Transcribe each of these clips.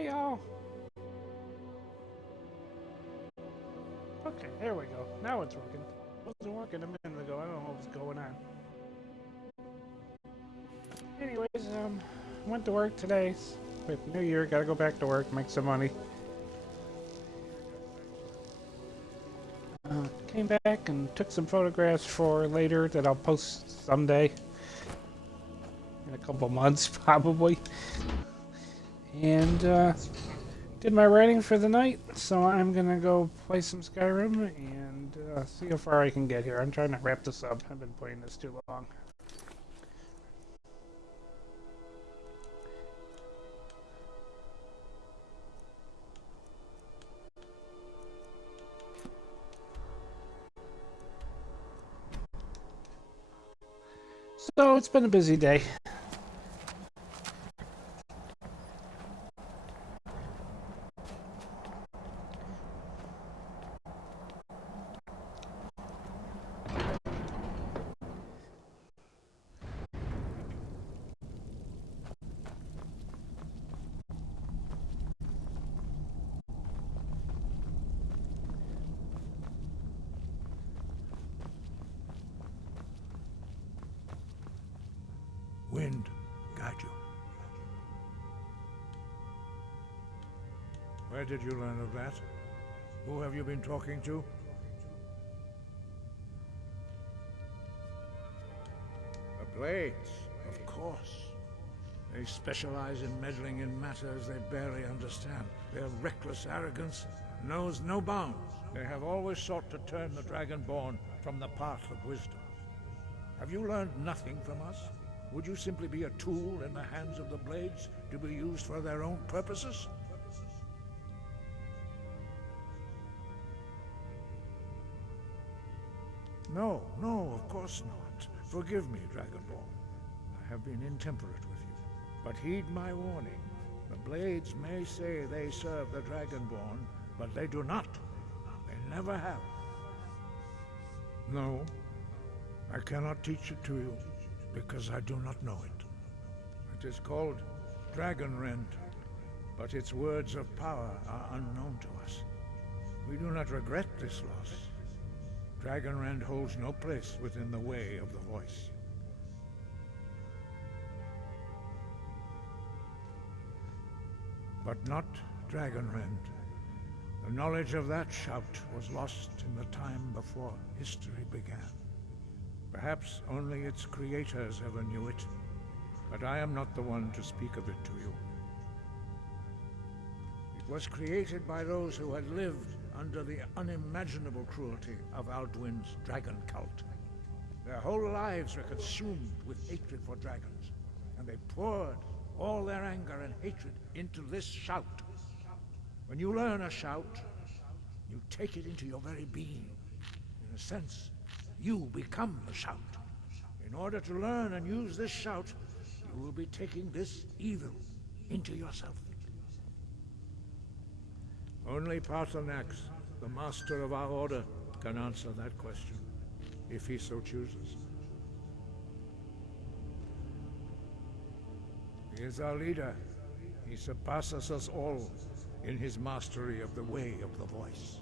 Hey y'all. Okay, there we go. Now it's working. It wasn't working a minute ago. I don't know what was going on. Anyways, went to work today. With New Year, gotta go back to work, make some money. Came back and took some photographs for later that I'll post someday. In a couple months, probably. And, did my writing for the night, so I'm gonna go play some Skyrim and see how far I can get here. I'm trying to wrap this up. I've been playing this too long. So it's been a busy day. Wind, guide you. Where did you learn of that? Who have you been talking to? The Blades, of course. They specialize in meddling in matters they barely understand. Their reckless arrogance knows no bounds. They have always sought to turn the Dragonborn from the path of wisdom. Have you learned nothing from us? Would you simply be a tool in the hands of the Blades to be used for their own purposes? No, of course not. Forgive me, Dragonborn. I have been intemperate with you. But heed my warning. The Blades may say they serve the Dragonborn, but they do not. They never have. No, I cannot teach it to you, because I do not know it. It is called Dragonrend, but its words of power are unknown to us. We do not regret this loss. Dragonrend holds no place within the way of the voice. But not Dragonrend. The knowledge of that shout was lost in the time before history began. Perhaps only its creators ever knew it, but I am not the one to speak of it to you. It was created by those who had lived under the unimaginable cruelty of Alduin's dragon cult. Their whole lives were consumed with hatred for dragons, and they poured all their anger and hatred into this shout. When you learn a shout, you take it into your very being. In a sense, you become the shout. In order to learn and use this shout, you will be taking this evil into yourself. Only Paarthurnax, the master of our order, can answer that question, if he so chooses. He is our leader. He surpasses us all in his mastery of the way of the voice.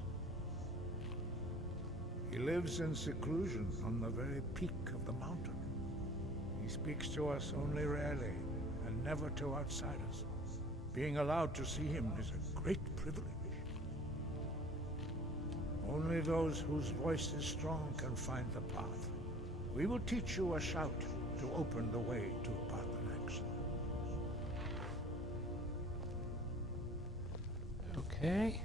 He lives in seclusion on the very peak of the mountain. He speaks to us only rarely, and never to outsiders. Being allowed to see him is a great privilege. Only those whose voice is strong can find the path. We will teach you a shout to open the way to Paarthurnax. Okay.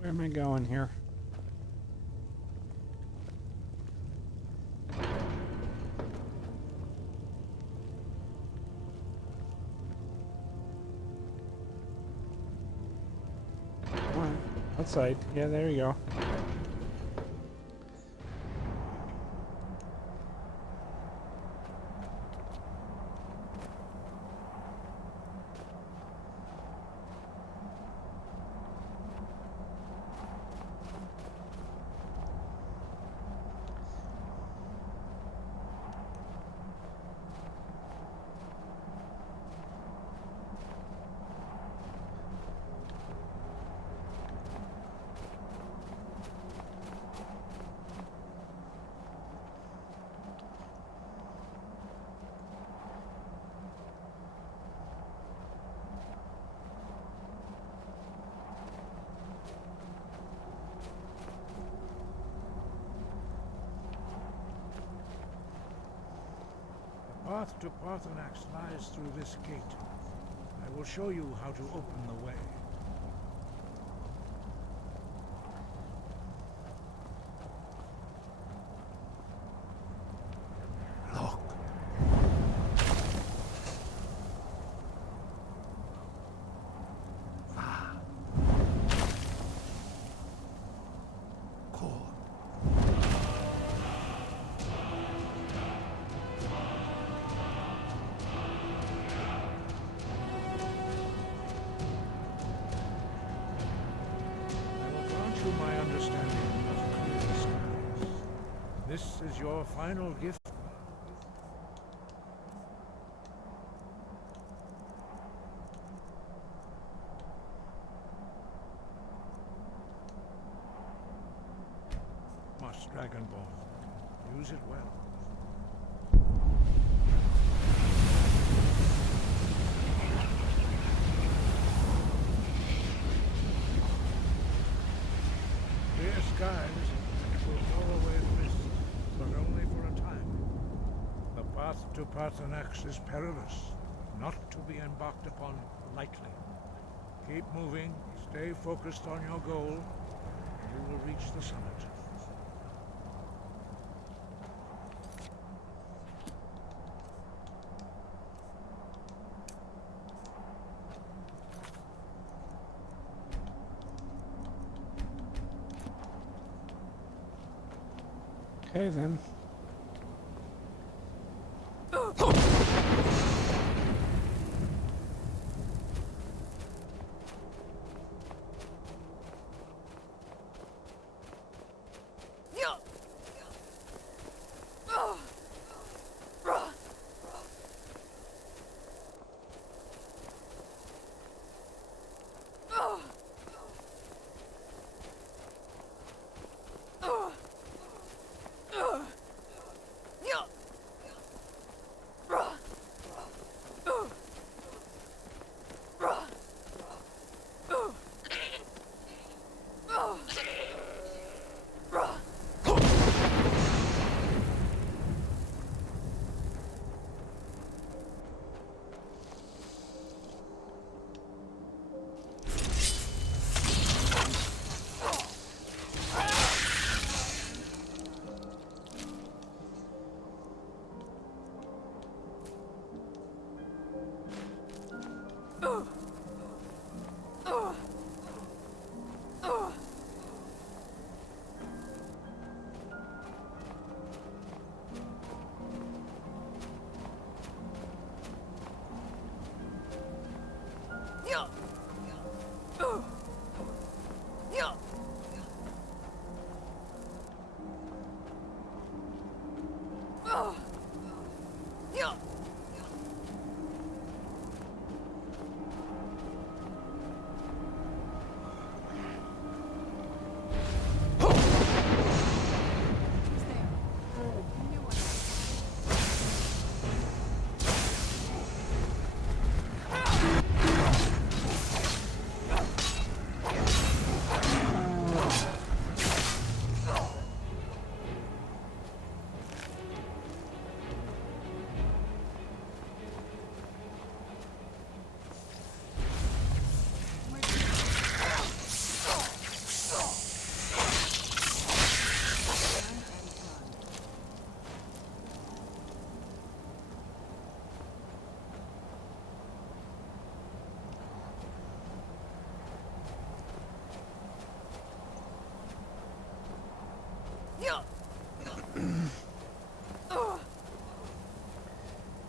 Where am I going here? Outside. Yeah, there you go. path to Parthenax lies through this gate. I will show you how to open the way. Look. To my understanding of clear skies. This is your final gift. Must Dragonborn. Use it well. Clear skies will blow away the mist, but only for a time. The path to Parthenax is perilous, not to be embarked upon lightly. Keep moving, stay focused on your goal, and you will reach the summit. Okay then.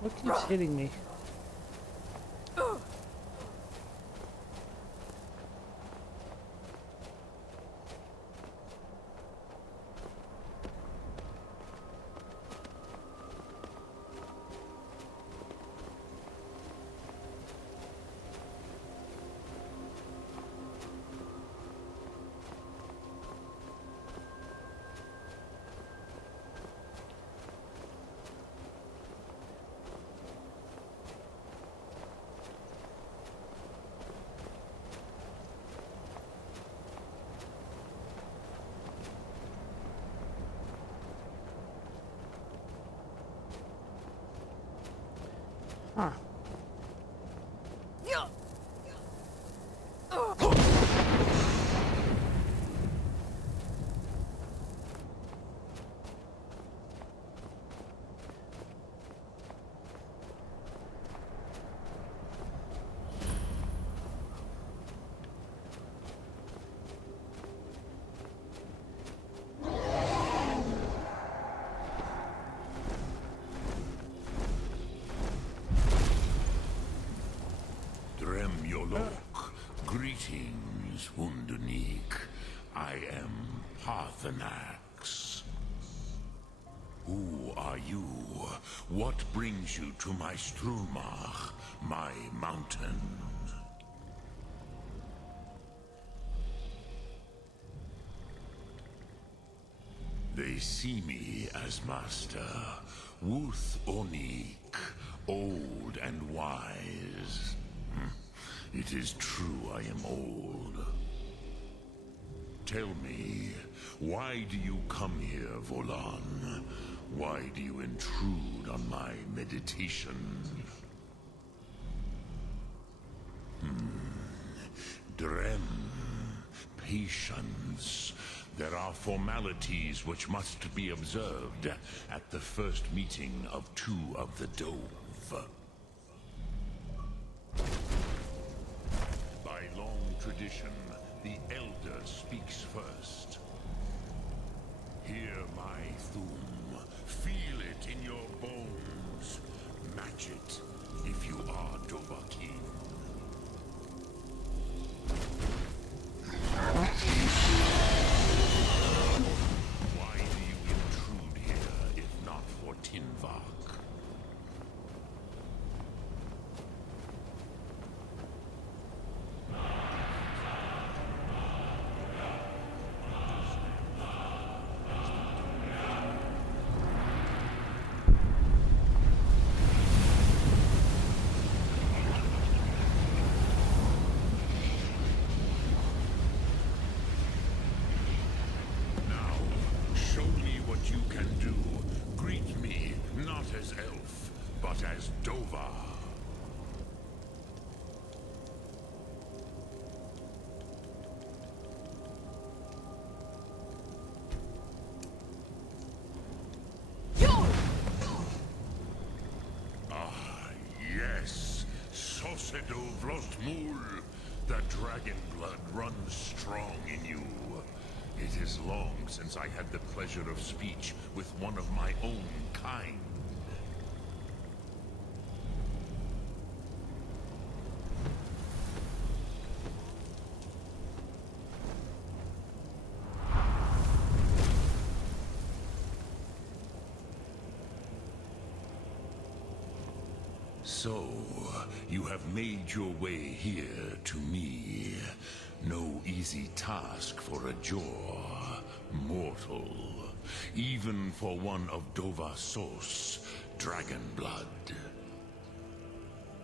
What keeps hitting me? Huh. Greetings, Wunderneek. I am Parthenax. Who are you? What brings you to my Strumach, my mountain? They see me as master, Wuth Onik, old and wise. It is true I am old. Tell me, why do you come here, Volan? Why do you intrude on my meditation? Drem, patience. There are formalities which must be observed at the first meeting of two of the Dove. By long tradition, the Elder speaks first. Hear my Thum. Feel it in your bones. Match it if you are Dovahkiin. Why do you intrude here if not for Tinvak? You can do. Greet me, not as elf, but as Dova. Ah, yes. Sosedo Vlostmul. The dragon blood runs strong in you. It is long since I had the pleasure of speech with one of my own kind. So, you have made your way here to me. No easy task for a Jor, mortal. Even for one of Dova Sos, dragon blood.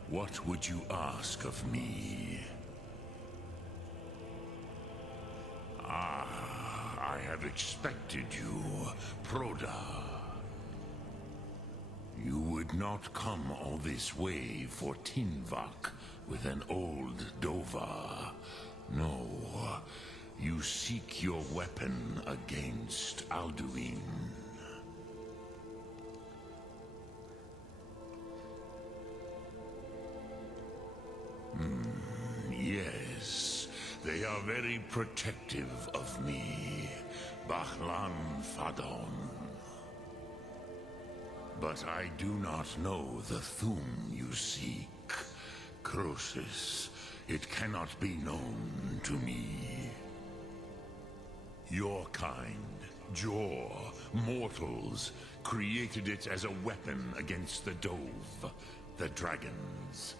What would you ask of me? Ah, I have expected you, Proda. You would not come all this way for Tinvak with an old Dova. No, you seek your weapon against Alduin. Yes, they are very protective of me, Bahlan Fadon. But I do not know the Thum you seek. Croesus, it cannot be known to me. Your kind, Jor, mortals, created it as a weapon against the Dove, the dragons.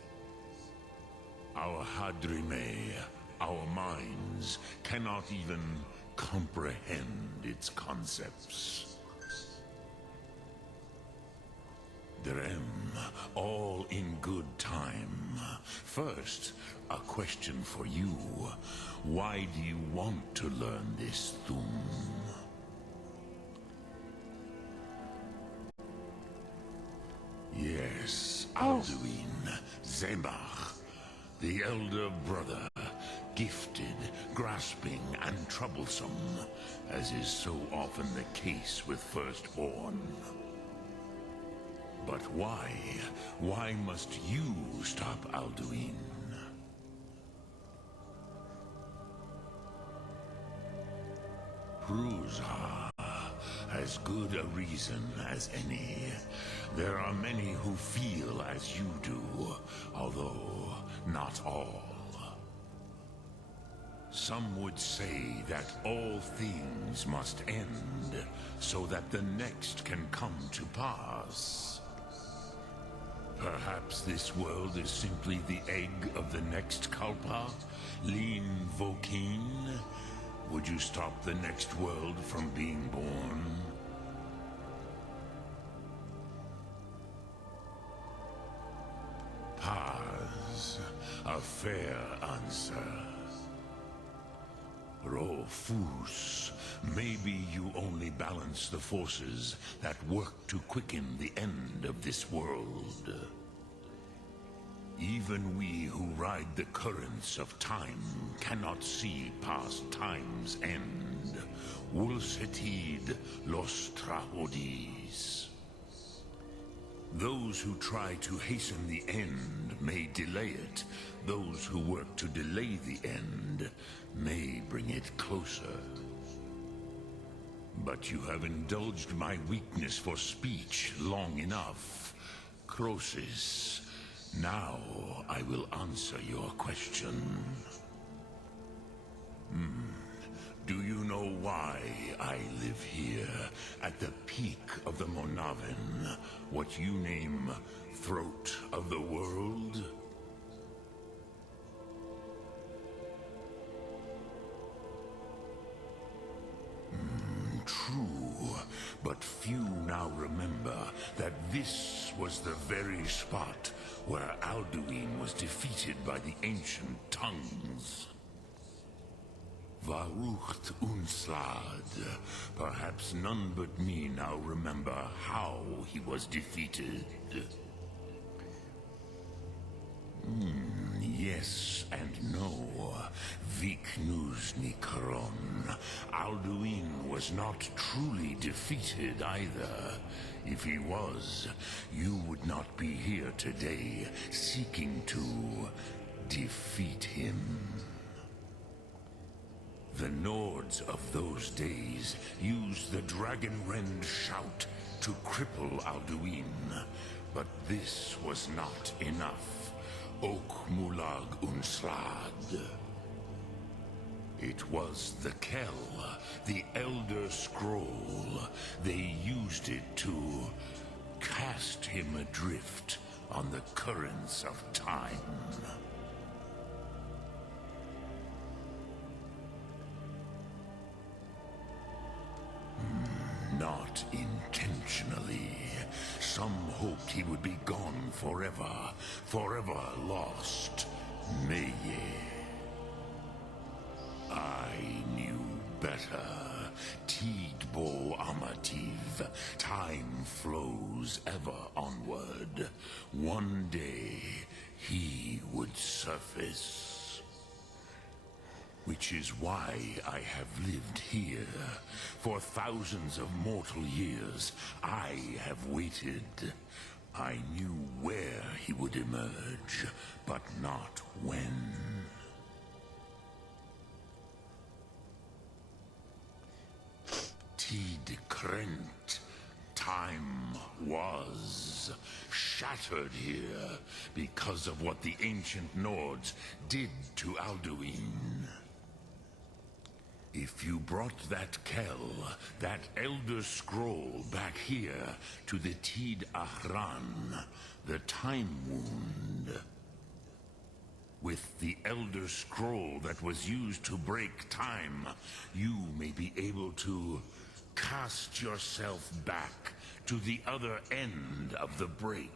Our Hadrime, our minds, cannot even comprehend its concepts. Drem, all in good time. First, a question for you. Why do you want to learn this Thum? Yes, Alduin. Zemach, the elder brother, gifted, grasping, and troublesome, as is so often the case with firstborn. But why? Why must you stop Alduin? Pruzar, as good a reason as any. There are many who feel as you do, although not all. Some would say that all things must end, so that the next can come to pass. Perhaps this world is simply the egg of the next Kalpa, Lin Vokin. Would you stop the next world from being born? Paz, a fair answer. Rofus, maybe you only balance the forces that work to quicken the end of this world. Even we who ride the currents of time cannot see past time's end. Wulsetid los trahodis. Those who try to hasten the end may delay it. Those who work to delay the end may bring it closer. But you have indulged my weakness for speech long enough. Croesus, now I will answer your question. Do you know why I live here, at the peak of the Monavin, what you name Throat of the World? True, but few now remember that this was the very spot where Alduin was defeated by the ancient tongues. Varucht Unslad. Perhaps none but me now remember how he was defeated. Yes and no. Viknus Nikaron. Alduin was not truly defeated either. If he was, you would not be here today seeking to defeat him. The Nords of those days used the Dragonrend shout to cripple Alduin, but this was not enough. Ok Mulag Unslad. It was the Kell, the Elder Scroll. They used it to cast him adrift on the currents of time. Not intentionally. Some hoped he would be gone forever, forever lost. Meye. I knew better. Tidbo Amativ. Time flows ever onward. One day, he would surface. Which is why I have lived here. For thousands of mortal years, I have waited. I knew where he would emerge, but not when. Tid Krent. Time was shattered here because of what the ancient Nords did to Alduin. If you brought that Kell, that Elder Scroll back here to the Tid Ahran, the Time Wound, with the Elder Scroll that was used to break time, you may be able to cast yourself back to the other end of the break.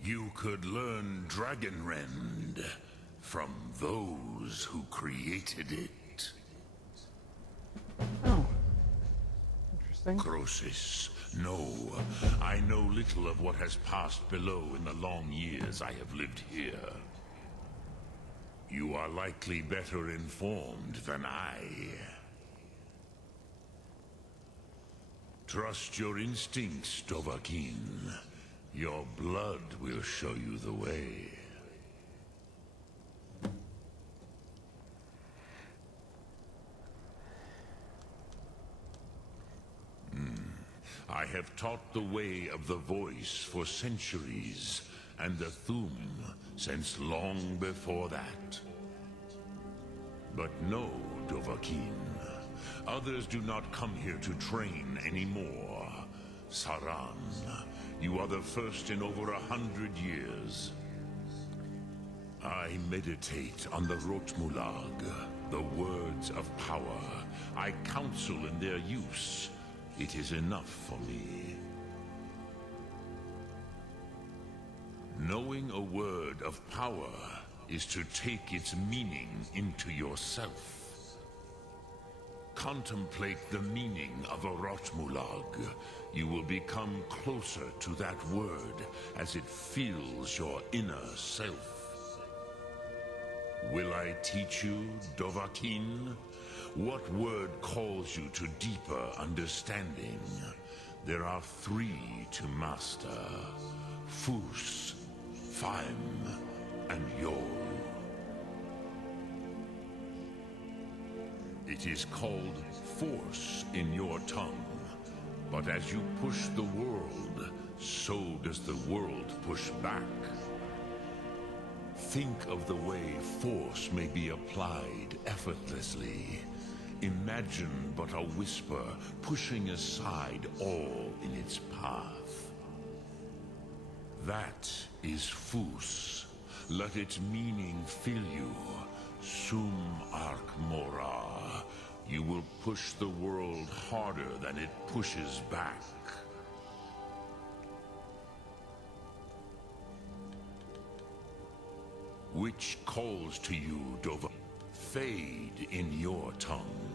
You could learn Dragonrend from those who created it. Oh. Interesting. Croesus, no. I know little of what has passed below in the long years I have lived here. You are likely better informed than I. Trust your instincts, Dovahkiin. Your blood will show you the way. I have taught the way of the voice for centuries, and the Thu'um since long before that. But no, Dovahkiin. Others do not come here to train anymore. Saran, you are the first in over 100 years. I meditate on the Rotmulag, the words of power. I counsel in their use. It is enough for me. Knowing a word of power is to take its meaning into yourself. Contemplate the meaning of a Rotmulag. You will become closer to that word as it fills your inner self. Will I teach you, Dovahkiin? What word calls you to deeper understanding? There are 3 to master: Fus, Faim, and Yol. It is called force in your tongue, but as you push the world, so does the world push back. Think of the way force may be applied effortlessly. Imagine but a whisper pushing aside all in its path. That is Fus. Let its meaning fill you. Sum Ark Mora. You will push the world harder than it pushes back. Which calls to you, Dova? Fade in your tongue.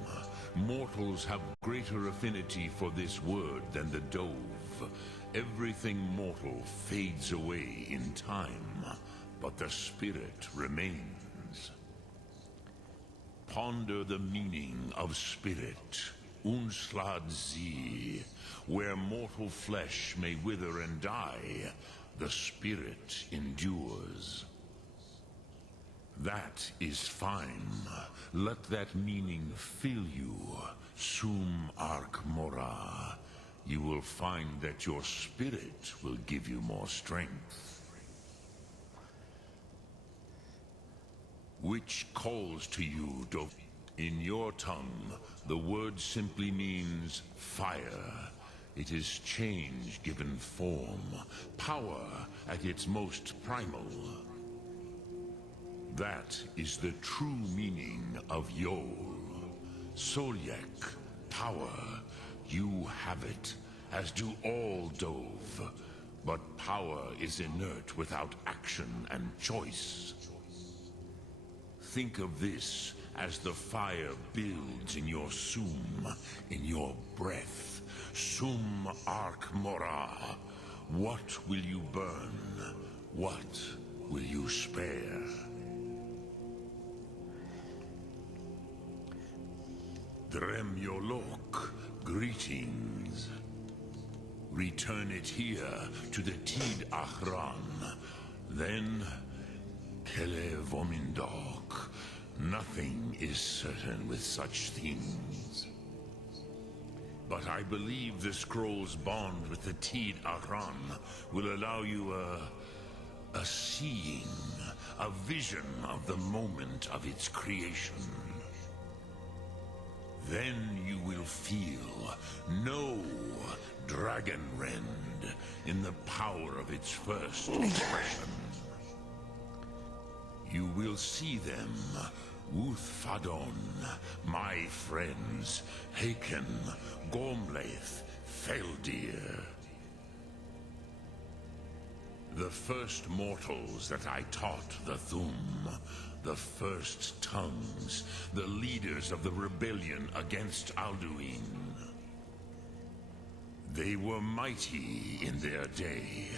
Mortals have greater affinity for this word than the dove. Everything mortal fades away in time, but the spirit remains. Ponder the meaning of spirit, Unslad Zi. Where mortal flesh may wither and die, the spirit endures. That is fine. Let that meaning fill you, Sum Ark Mora. You will find that your spirit will give you more strength. Which calls to you, Dov? In your tongue, the word simply means fire. It is change given form, power at its most primal. That is the true meaning of Yol. Solyek, power. You have it, as do all Dove. But power is inert without action and choice. Think of this as the fire builds in your Sum, in your breath. Sum Ark Mora. What will you burn? What will you spare? Drem Yolok, greetings. Return it here to the Tid Achran. Then, Kele Vomindok. Nothing is certain with such things. But I believe the scroll's bond with the Tid Achran will allow you a seeing, a vision of the moment of its creation. Then you will feel, know Dragonrend in the power of its first expression. You will see them, Uthfadon, my friends, Haken, Gormlaith, Feldir. The first mortals that I taught the Thu'um, the first tongues, the leaders of the rebellion against Alduin. They were mighty in their day,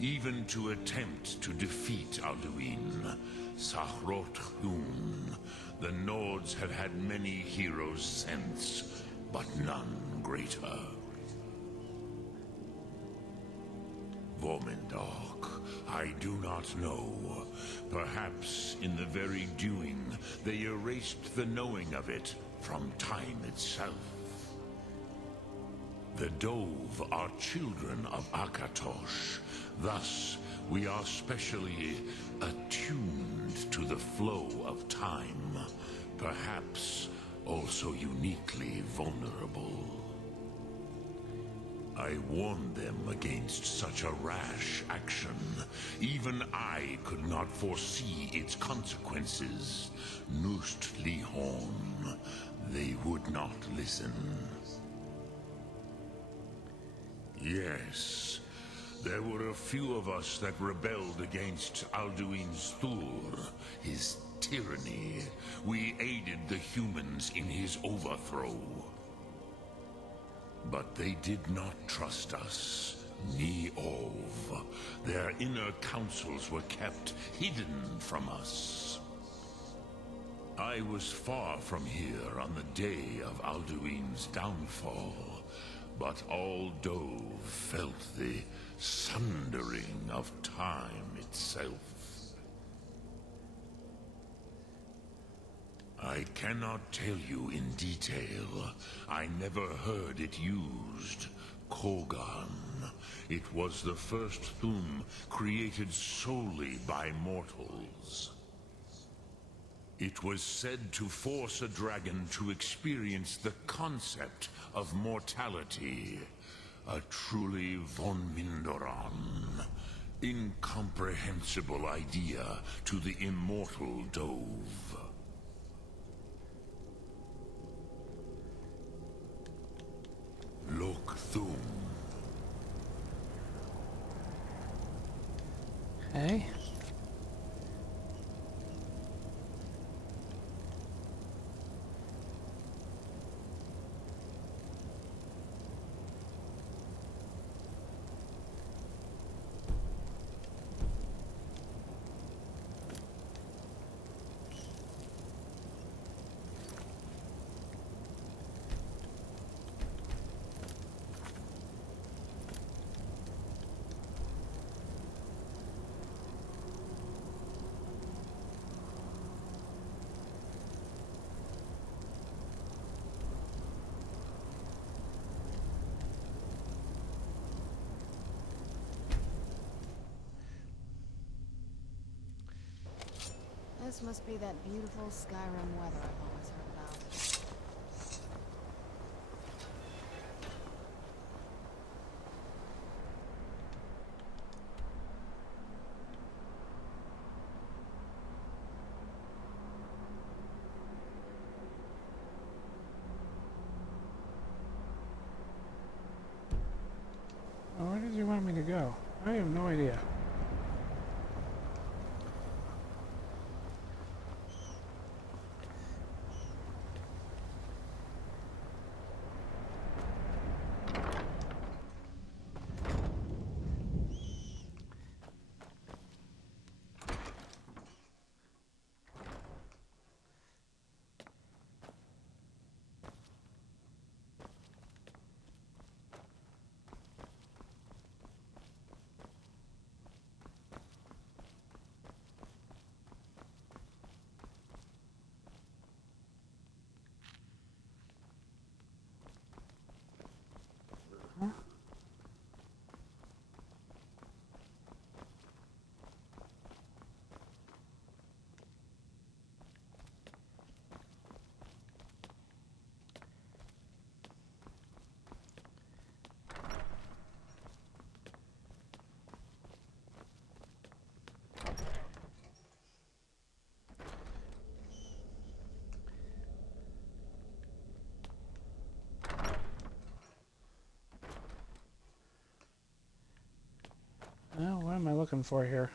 even to attempt to defeat Alduin. Sahrot Hun. The Nords have had many heroes since, but none greater. Vormindok, I do not know. Perhaps in the very doing, they erased the knowing of it from time itself. The Dove are children of Akatosh. Thus, we are specially attuned to the flow of time. Perhaps also uniquely vulnerable. I warned them against such a rash action. Even I could not foresee its consequences. Nust Lihorn. They would not listen. Yes, there were a few of us that rebelled against Alduin's Thur, his tyranny. We aided the humans in his overthrow. But they did not trust us, ni Ov. Their inner counsels were kept hidden from us. I was far from here on the day of Alduin's downfall, but all Dove felt the sundering of time itself. I cannot tell you in detail. I never heard it used. Kogan. It was the first Thum created solely by mortals. It was said to force a dragon to experience the concept of mortality. A truly von Mindoran. Incomprehensible idea to the immortal Dove. Lok Thum. Okay. This must be that beautiful Skyrim weather I've always heard about. Oh, where does he want me to go? I have no idea. Well, what am I looking for here?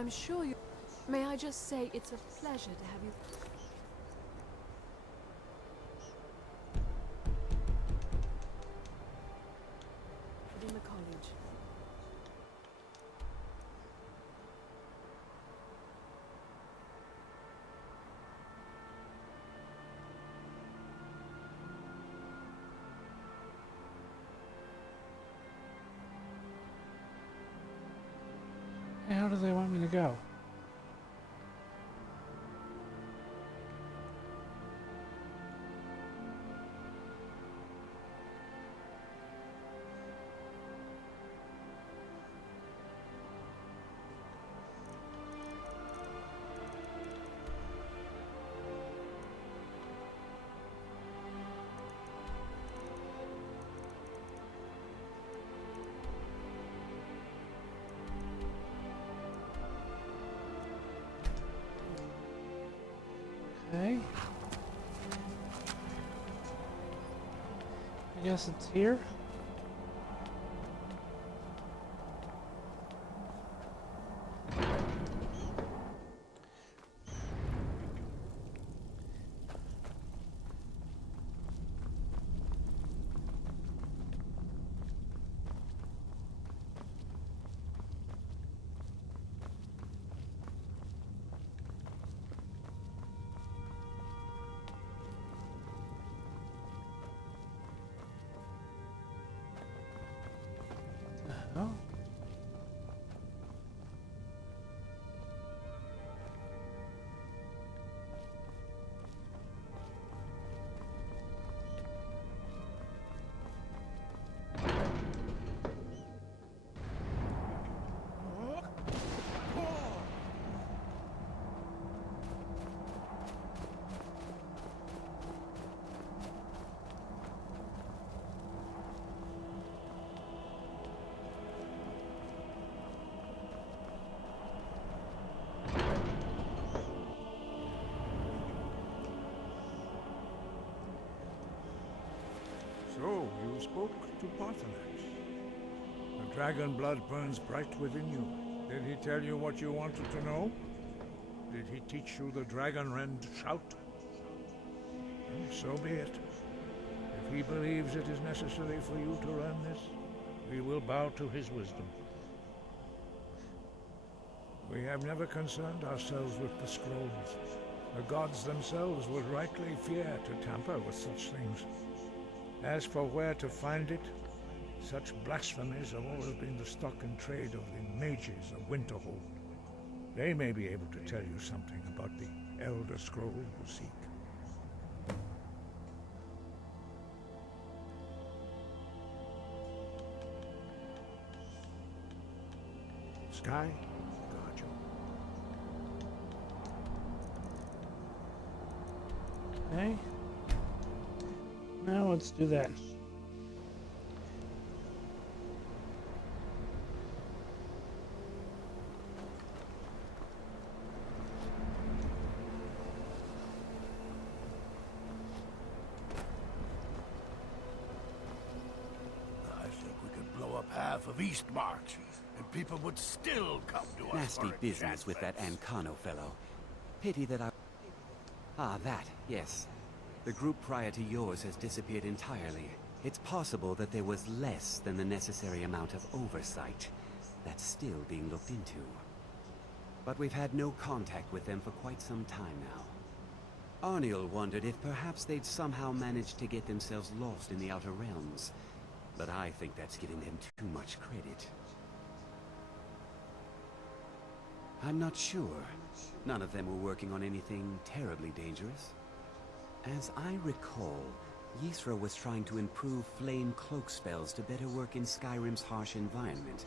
I'm sure you... May I just say it's a pleasure to have you... in the college. How do they want me to go? Okay. I guess it's here. Oh. So, you spoke to Parthenax. The dragon blood burns bright within you. Did he tell you what you wanted to know? Did he teach you the dragon rend shout? So be it. If he believes it is necessary for you to learn this, we will bow to his wisdom. We have never concerned ourselves with the scrolls. The gods themselves would rightly fear to tamper with such things. As for where to find it, such blasphemies have always been the stock and trade of the mages of Winterhold. They may be able to tell you something about the Elder Scroll you seek. Sky, guard you. Okay. Now let's do that. I think we could blow up half of Eastmarch, and people would still come to us. Nasty for business with that Ancano fellow. Pity that I... Ah, that, yes. The group prior to yours has disappeared entirely. It's possible that there was less than the necessary amount of oversight. That's still being looked into. But we've had no contact with them for quite some time now. Arniel wondered if perhaps they'd somehow managed to get themselves lost in the Outer Realms. But I think that's giving them too much credit. I'm not sure. None of them were working on anything terribly dangerous. As I recall, Ysra was trying to improve flame cloak spells to better work in Skyrim's harsh environment.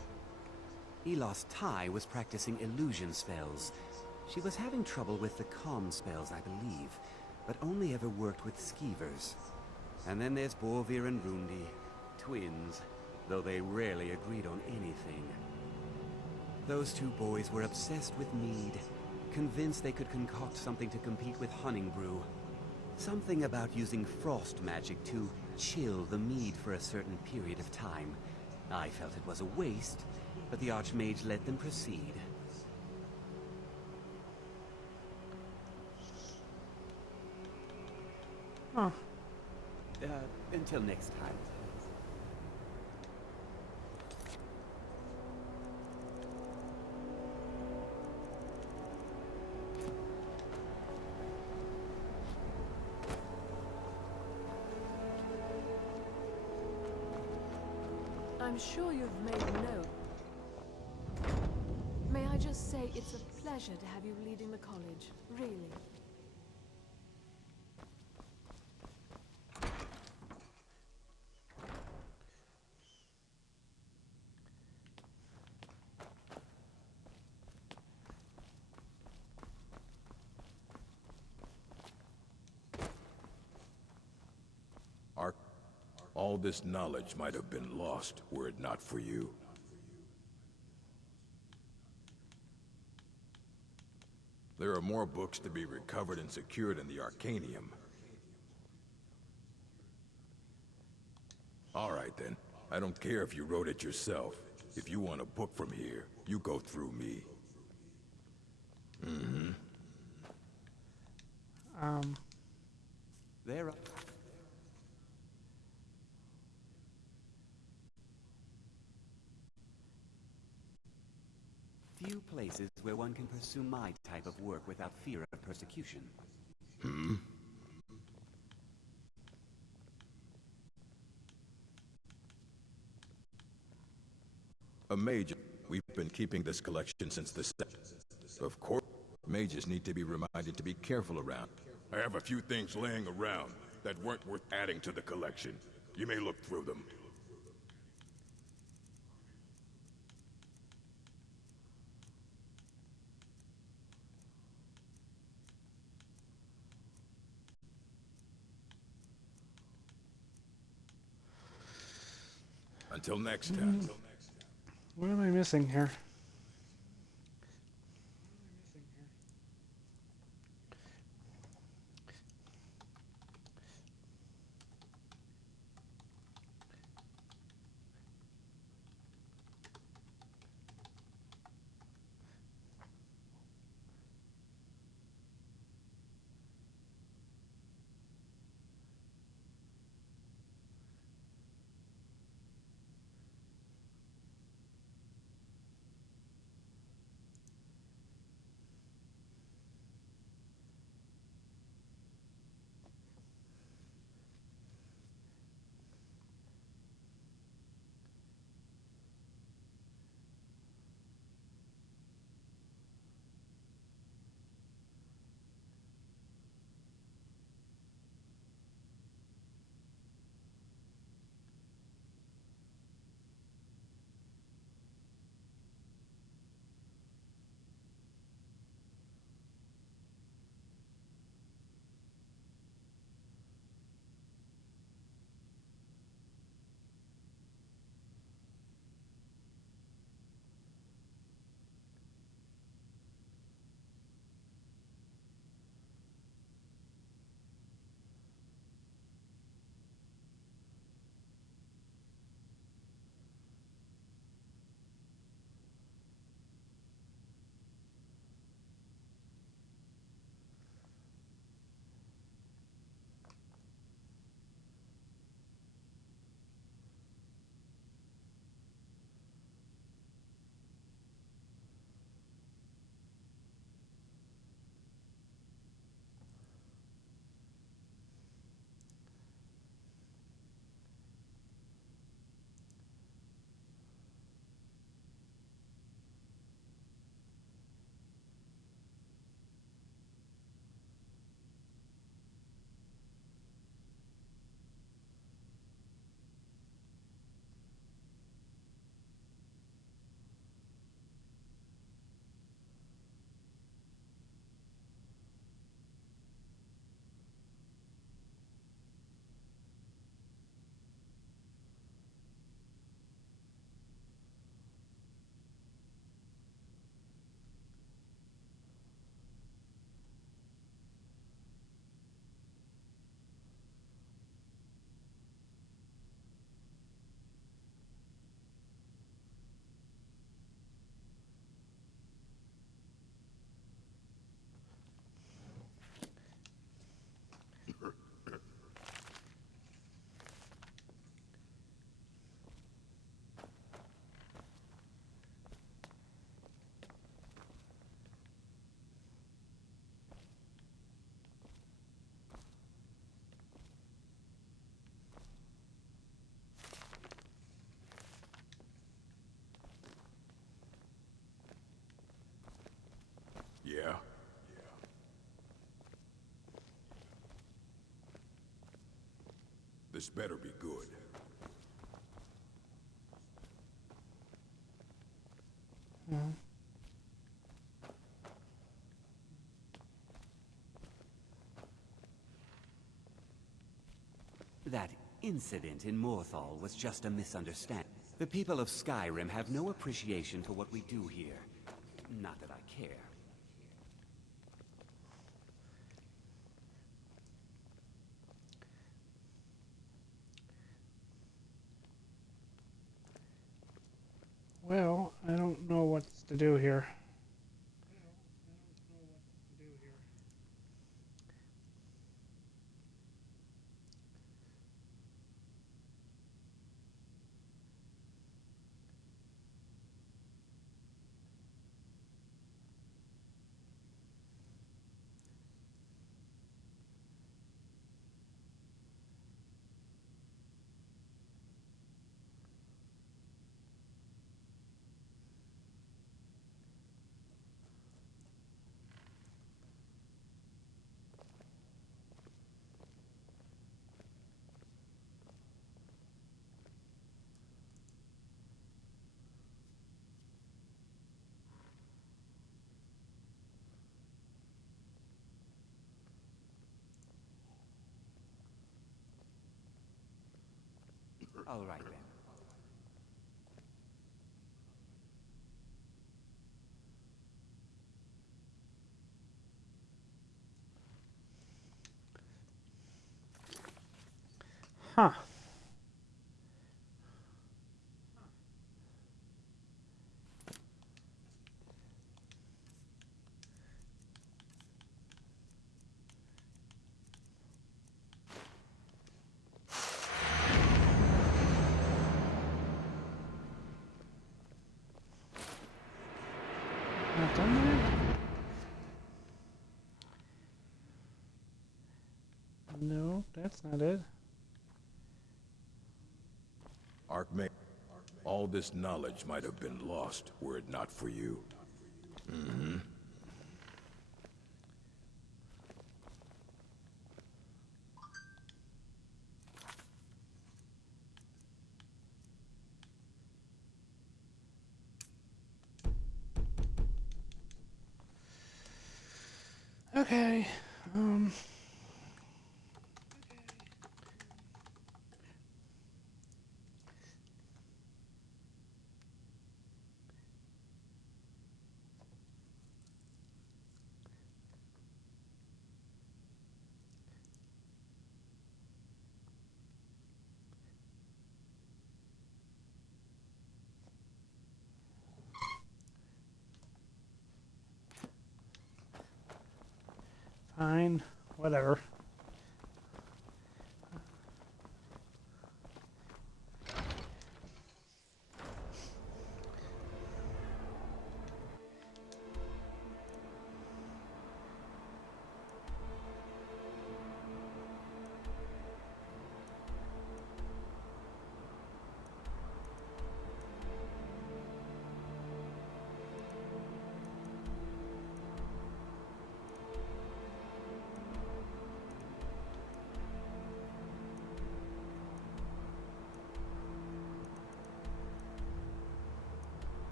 Elos Tai was practicing illusion spells. She was having trouble with the calm spells, I believe, but only ever worked with skeevers. And then there's Borvir and Rundi, twins, though they rarely agreed on anything. Those two boys were obsessed with mead, convinced they could concoct something to compete with Honningbrew. Something about using frost magic to chill the mead for a certain period of time. I felt it was a waste, but the Archmage let them proceed. Huh. Until next time. I'm sure you've made note. May I just say it's a pleasure to have you leading the college, really. All this knowledge might have been lost were it not for you. There are more books to be recovered and secured in the Arcanium. All right then. I don't care if you wrote it yourself. If you want a book from here, you go through me. There are... few places where one can pursue my type of work without fear of persecution. A mage. We've been keeping this collection since the Of course, mages need to be reminded to be careful around. I have a few things laying around that weren't worth adding to the collection. You may look through them. Until next time. What am I missing here? This better be good. That incident in Morthal was just a misunderstanding. The people of Skyrim have no appreciation for what we do here. Not that I care. Well, I don't know what's to do here. All right then. Huh. Not done yet? No, that's not it. Archmage, all this knowledge might have been lost were it not for you. Okay. Fine. Whatever.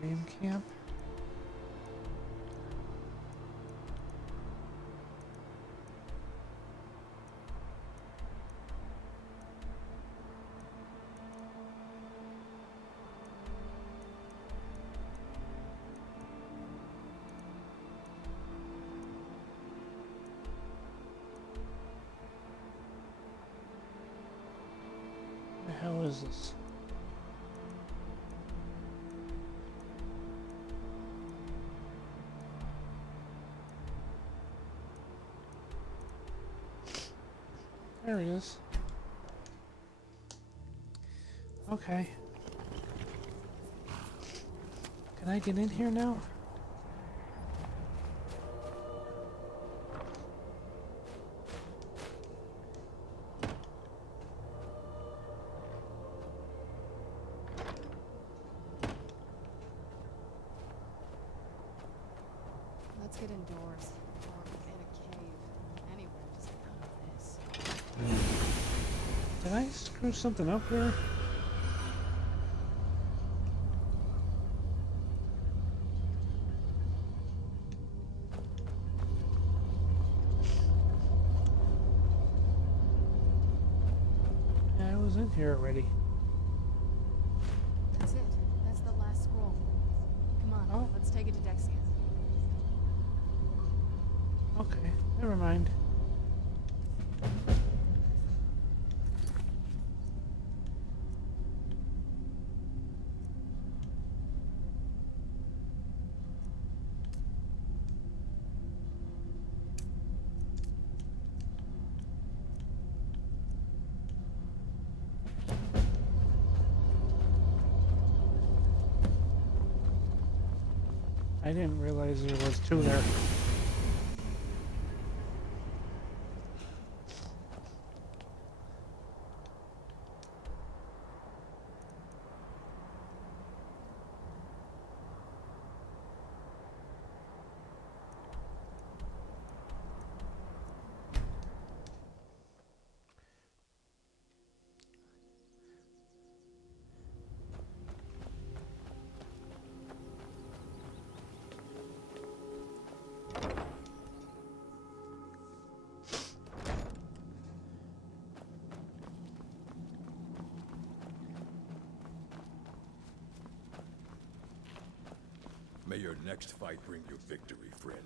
train camp. What the hell is this? There he is. Okay. Can I get in here now? Let's get indoors. Or in a cave. Anywhere, just out of this. Did I screw something up here? Yeah, I was in here already. That's it. That's the last scroll. Come on, Oh. let's take it to Dexian. Okay, never mind. I didn't realize there was two there. May your next fight bring you victory, friend.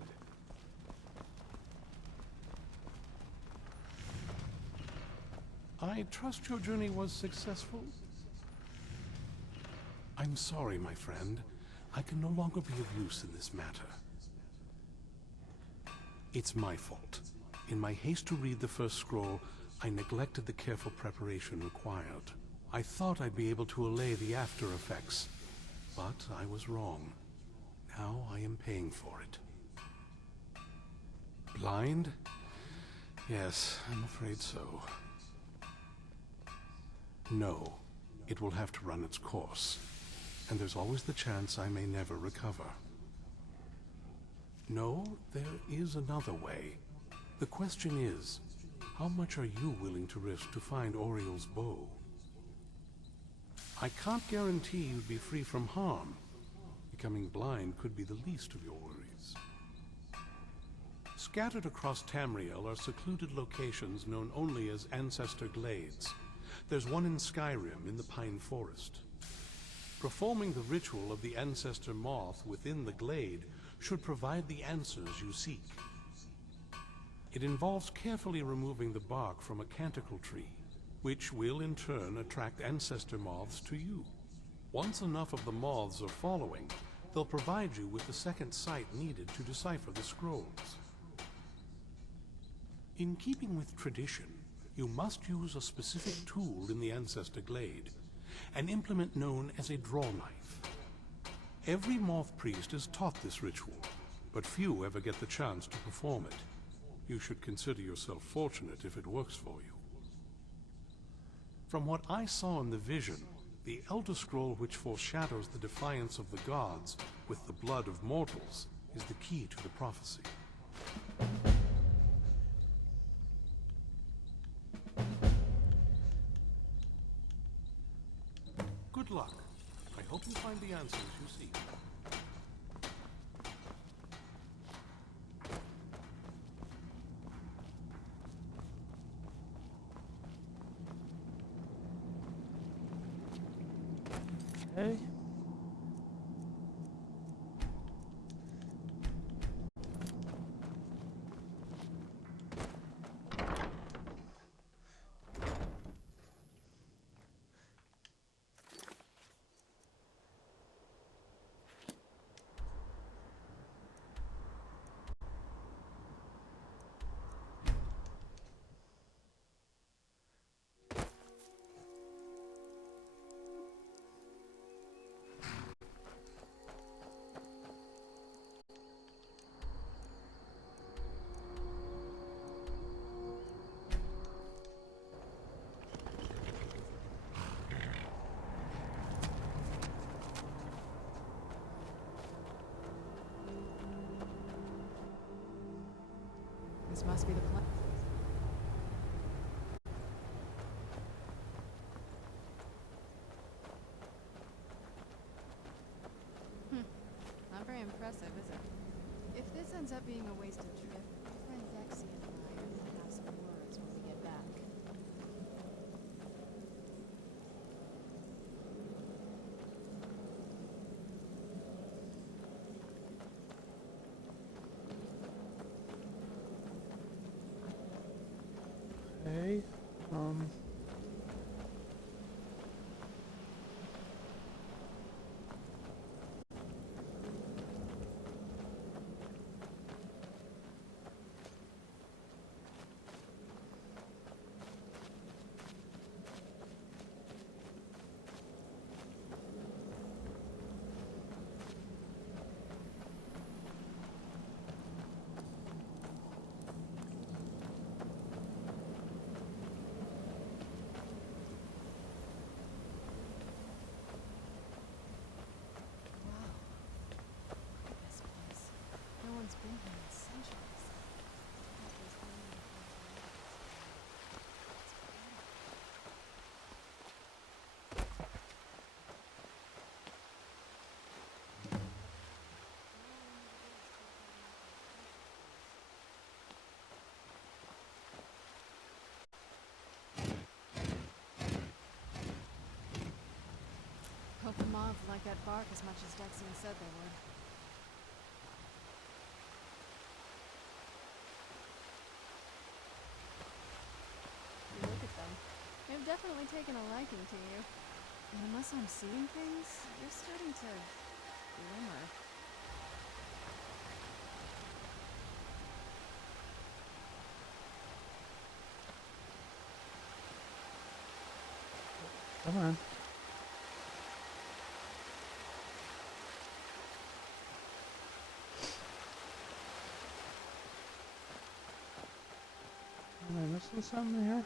I trust your journey was successful? I'm sorry, my friend. I can no longer be of use in this matter. It's my fault. In my haste to read the first scroll, I neglected the careful preparation required. I thought I'd be able to allay the after effects, but I was wrong. Now I am paying for it. Blind? Yes, I'm afraid so. No, it will have to run its course, and there's always the chance I may never recover. No, there is another way. The question is, how much are you willing to risk to find Oriel's bow? I can't guarantee you'd be free from harm. Becoming blind could be the least of your worries. Scattered across Tamriel are secluded locations known only as Ancestor Glades. There's one in Skyrim, in the Pine Forest. Performing the ritual of the Ancestor Moth within the glade should provide the answers you seek. It involves carefully removing the bark from a canticle tree, which will in turn attract Ancestor Moths to you. Once enough of the moths are following, they'll provide you with the second sight needed to decipher the scrolls. In keeping with tradition, you must use a specific tool in the Ancestor Glade, an implement known as a draw knife. Every moth priest is taught this ritual, but few ever get the chance to perform it. You should consider yourself fortunate if it works for you. From what I saw in the vision, the Elder Scroll which foreshadows the defiance of the gods with the blood of mortals is the key to the prophecy. Good luck. I hope you find the answers you seek. Okay. This must be the plan. Not very impressive, is it? If this ends up being a wasted trip, my friend Dexy and I are gonna have some words when we get back. Okay. Wow. Look at this place. No one's been here in centuries. That was only a place where I was. It's beautiful. Hope the moths like that bark as much as Dexian said they would. You look at them. They've definitely taken a liking to you. And unless I'm seeing things, you're starting to glimmer. Come on. Am I missing something here?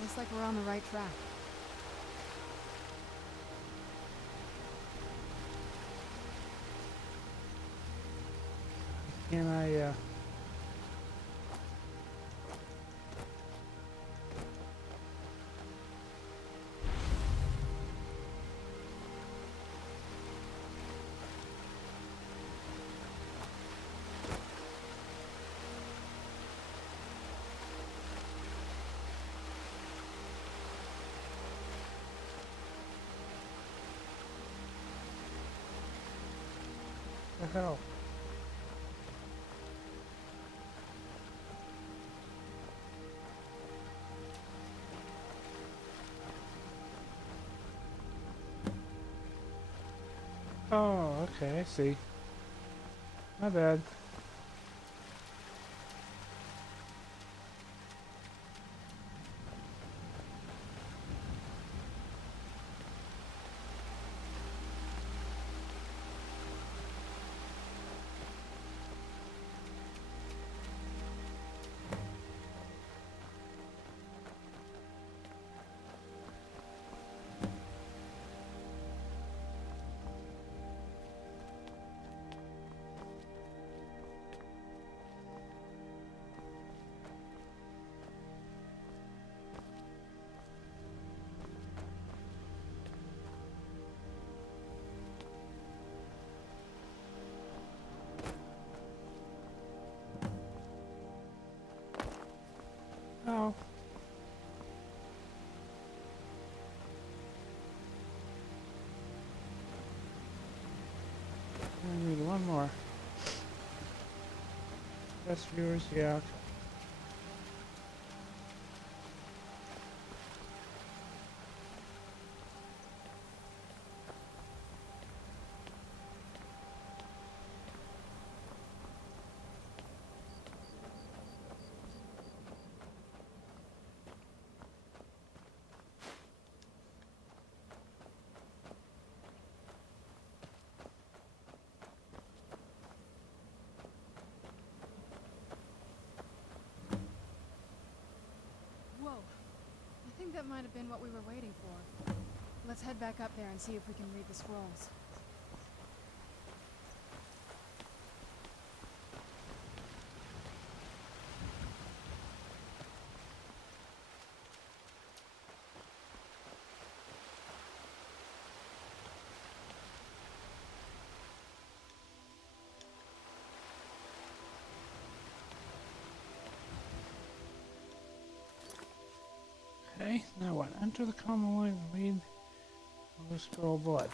Looks like we're on the right track. Can I, the hell? Oh, okay, I see. Not bad. Oh. I need one more. Best viewers, yeah. Okay. Whoa. I think that might have been what we were waiting for. Let's head back up there and see if we can read the scrolls. Okay, now what? Enter the common line and read the scroll blood.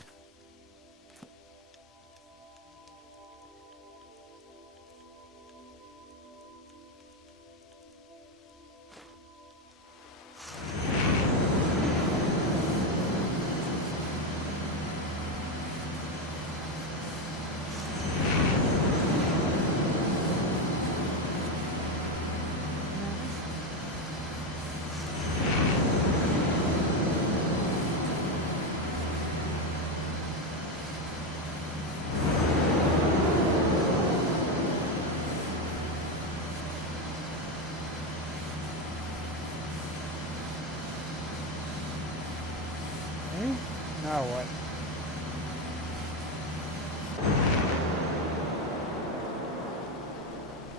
Okay, now what?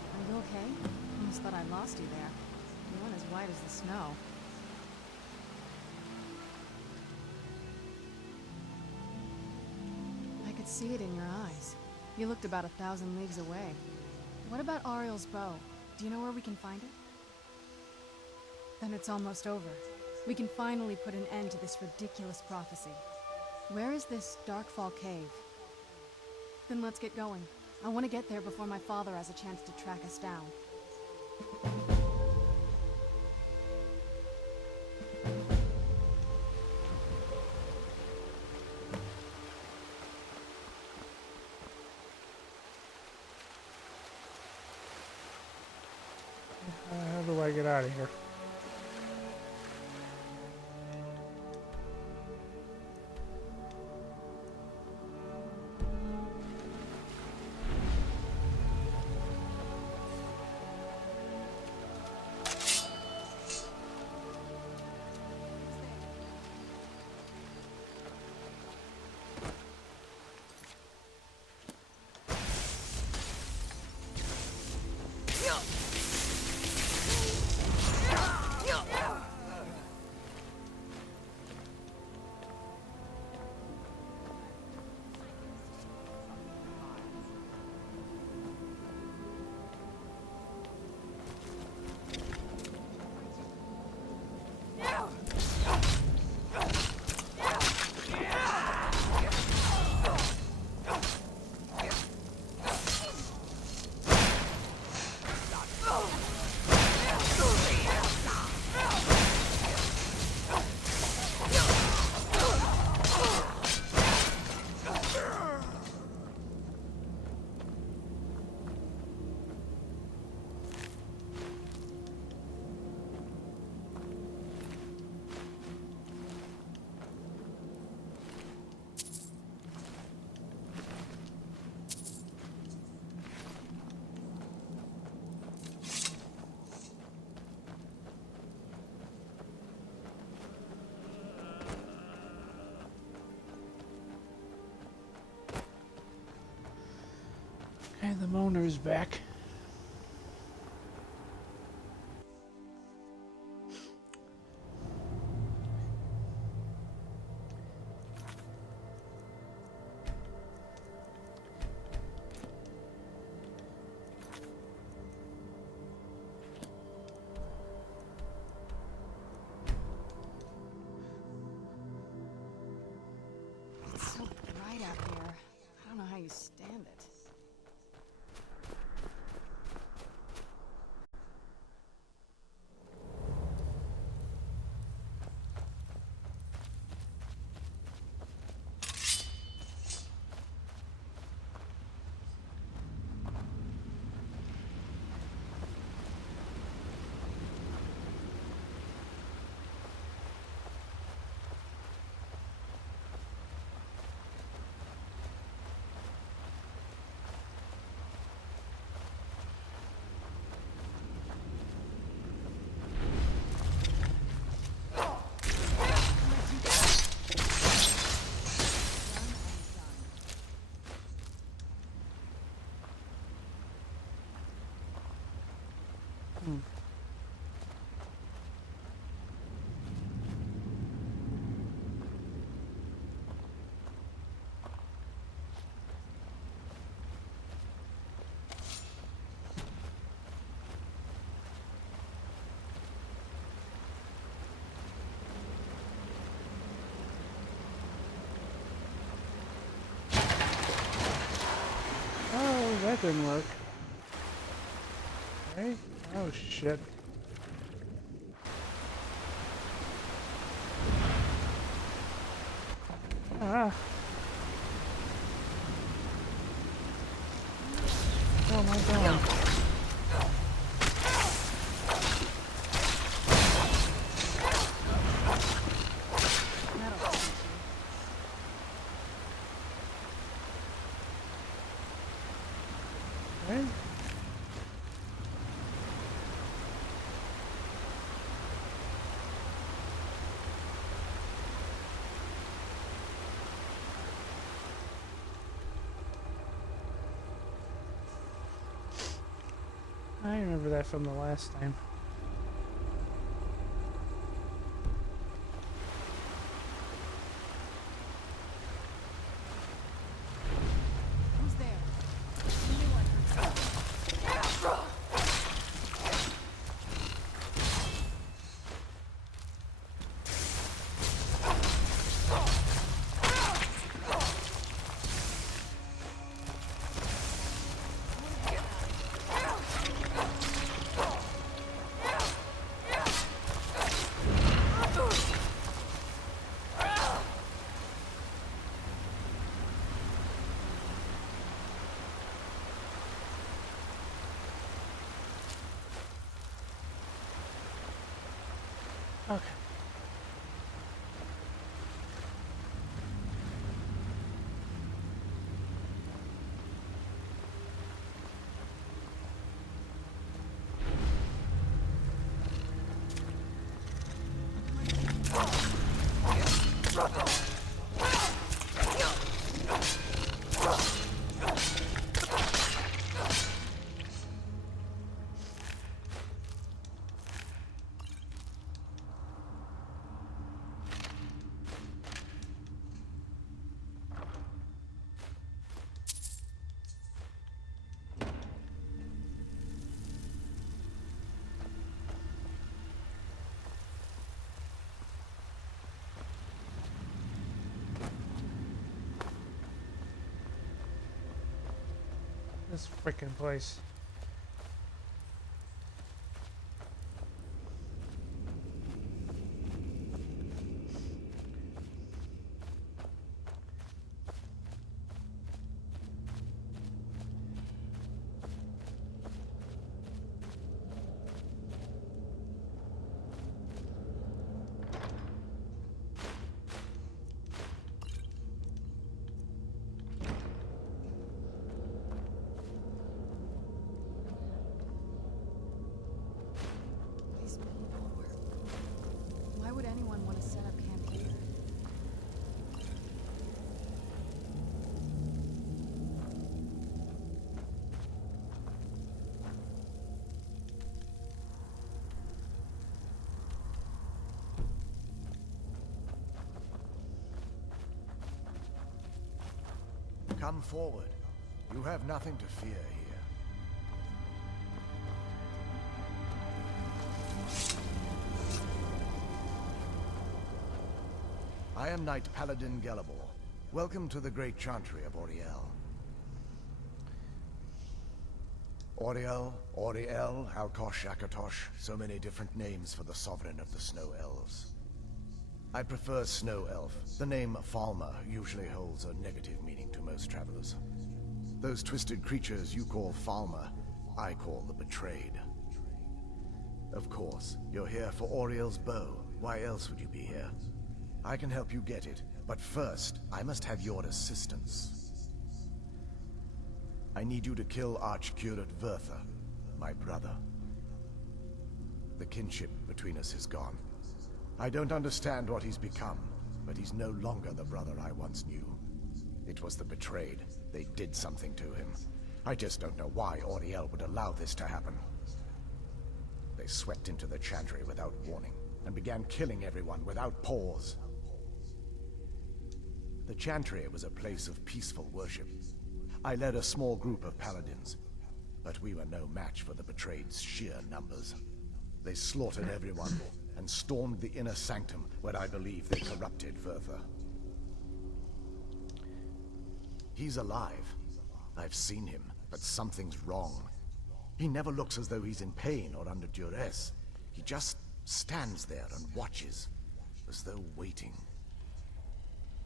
Are you okay? Almost thought I lost you there. You went as white as the snow. I could see it in your eyes. You looked about 1,000 leagues away. What about Ariel's bow? Do you know where we can find it? Then it's almost over. We can finally put an end to this ridiculous prophecy. Where is this Darkfall cave? Then let's get going. I want to get there before my father has a chance to track us down. How do I get out of here? The moaner's back. It's so bright out here. I don't know how you stand it. Oh, that didn't work. Okay. Oh, shit. Ah. Oh my god. That'll teach you. Okay. I remember that from the last time. Who's there? You knew I heard something. Okay. This freaking place. Come forward. You have nothing to fear here. I am Knight Paladin Gelabor. Welcome to the Great Chantry of Auriel. Auriel, Alkosh, Akatosh, so many different names for the sovereign of the Snow Elves. I prefer Snow Elf. The name Falmer usually holds a negative meaning to most travelers. Those twisted creatures you call Falmer, I call the Betrayed. Of course, you're here for Auriel's bow. Why else would you be here? I can help you get it, but first, I must have your assistance. I need you to kill Archcurate Verther, my brother. The kinship between us is gone. I don't understand what he's become, but he's no longer the brother I once knew. It was the Betrayed. They did something to him. I just don't know why Auriel would allow this to happen. They swept into the Chantry without warning, and began killing everyone without pause. The Chantry was a place of peaceful worship. I led a small group of paladins, but we were no match for the Betrayed's sheer numbers. They slaughtered everyone, and stormed the inner sanctum, where I believe they corrupted Verther. He's alive. I've seen him, but something's wrong. He never looks as though he's in pain or under duress. He just stands there and watches, as though waiting.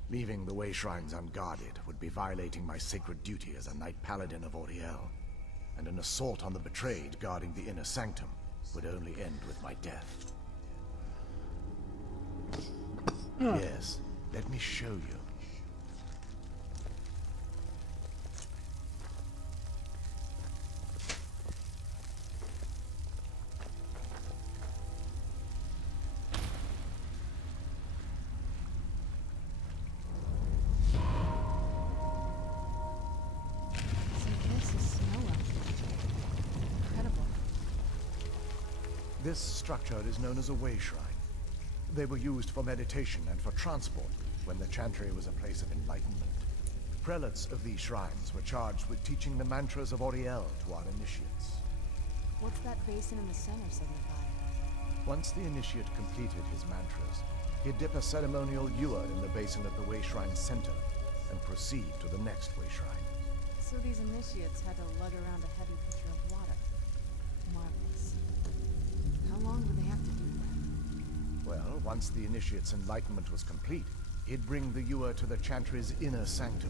Leaving the Way Shrines unguarded would be violating my sacred duty as a Knight Paladin of Auriel, and an assault on the Betrayed guarding the inner sanctum would only end with my death. Yes, let me show you. This structure is known as a Way Shrine. They were used for meditation and for transport when the Chantry was a place of enlightenment. Prelates of these shrines were charged with teaching the mantras of Auriel to our initiates. What's that basin in the center signify? Once the initiate completed his mantras, he'd dip a ceremonial ewer in the basin at the Way Shrine center and proceed to the next Way Shrine. So these initiates had to lug around a heavy pitcher of water. Marvelous. How long would they have to do that? Well, once the initiate's enlightenment was complete, he'd bring the ewer to the Chantry's inner sanctum.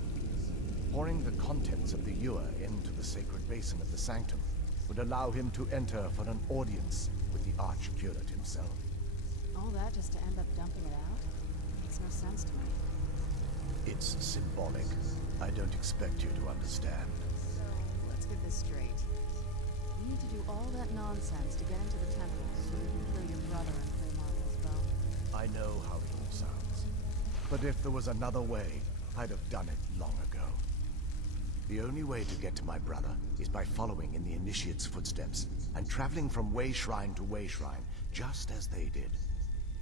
Pouring the contents of the ewer into the sacred basin of the sanctum would allow him to enter for an audience with the Archcurate himself. All that just to end up dumping it out? Makes no sense to me. It's symbolic. I don't expect you to understand. So, let's get this straight. You need to do all that nonsense to get into the temple so you can kill your brother and claim Auriel's bow. I know how it all sounds. But if there was another way, I'd have done it long ago. The only way to get to my brother is by following in the Initiate's footsteps and traveling from Way Shrine to Way Shrine, just as they did.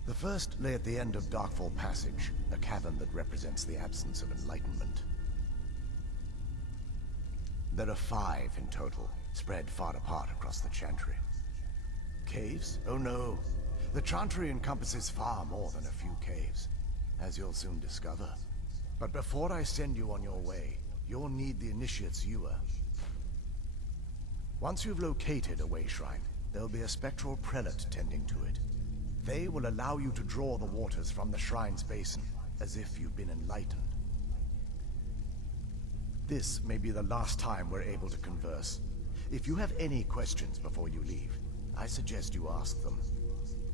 The first lay at the end of Darkfall Passage, a cavern that represents the absence of enlightenment. There are 5 in total, spread far apart across the Chantry. Caves? Oh no. The Chantry encompasses far more than a few caves, as you'll soon discover. But before I send you on your way, you'll need the Initiate's ewer. Once you've located a Way Shrine, there'll be a spectral prelate tending to it. They will allow you to draw the waters from the shrine's basin, as if you've been enlightened. This may be the last time we're able to converse. If you have any questions before you leave, I suggest you ask them.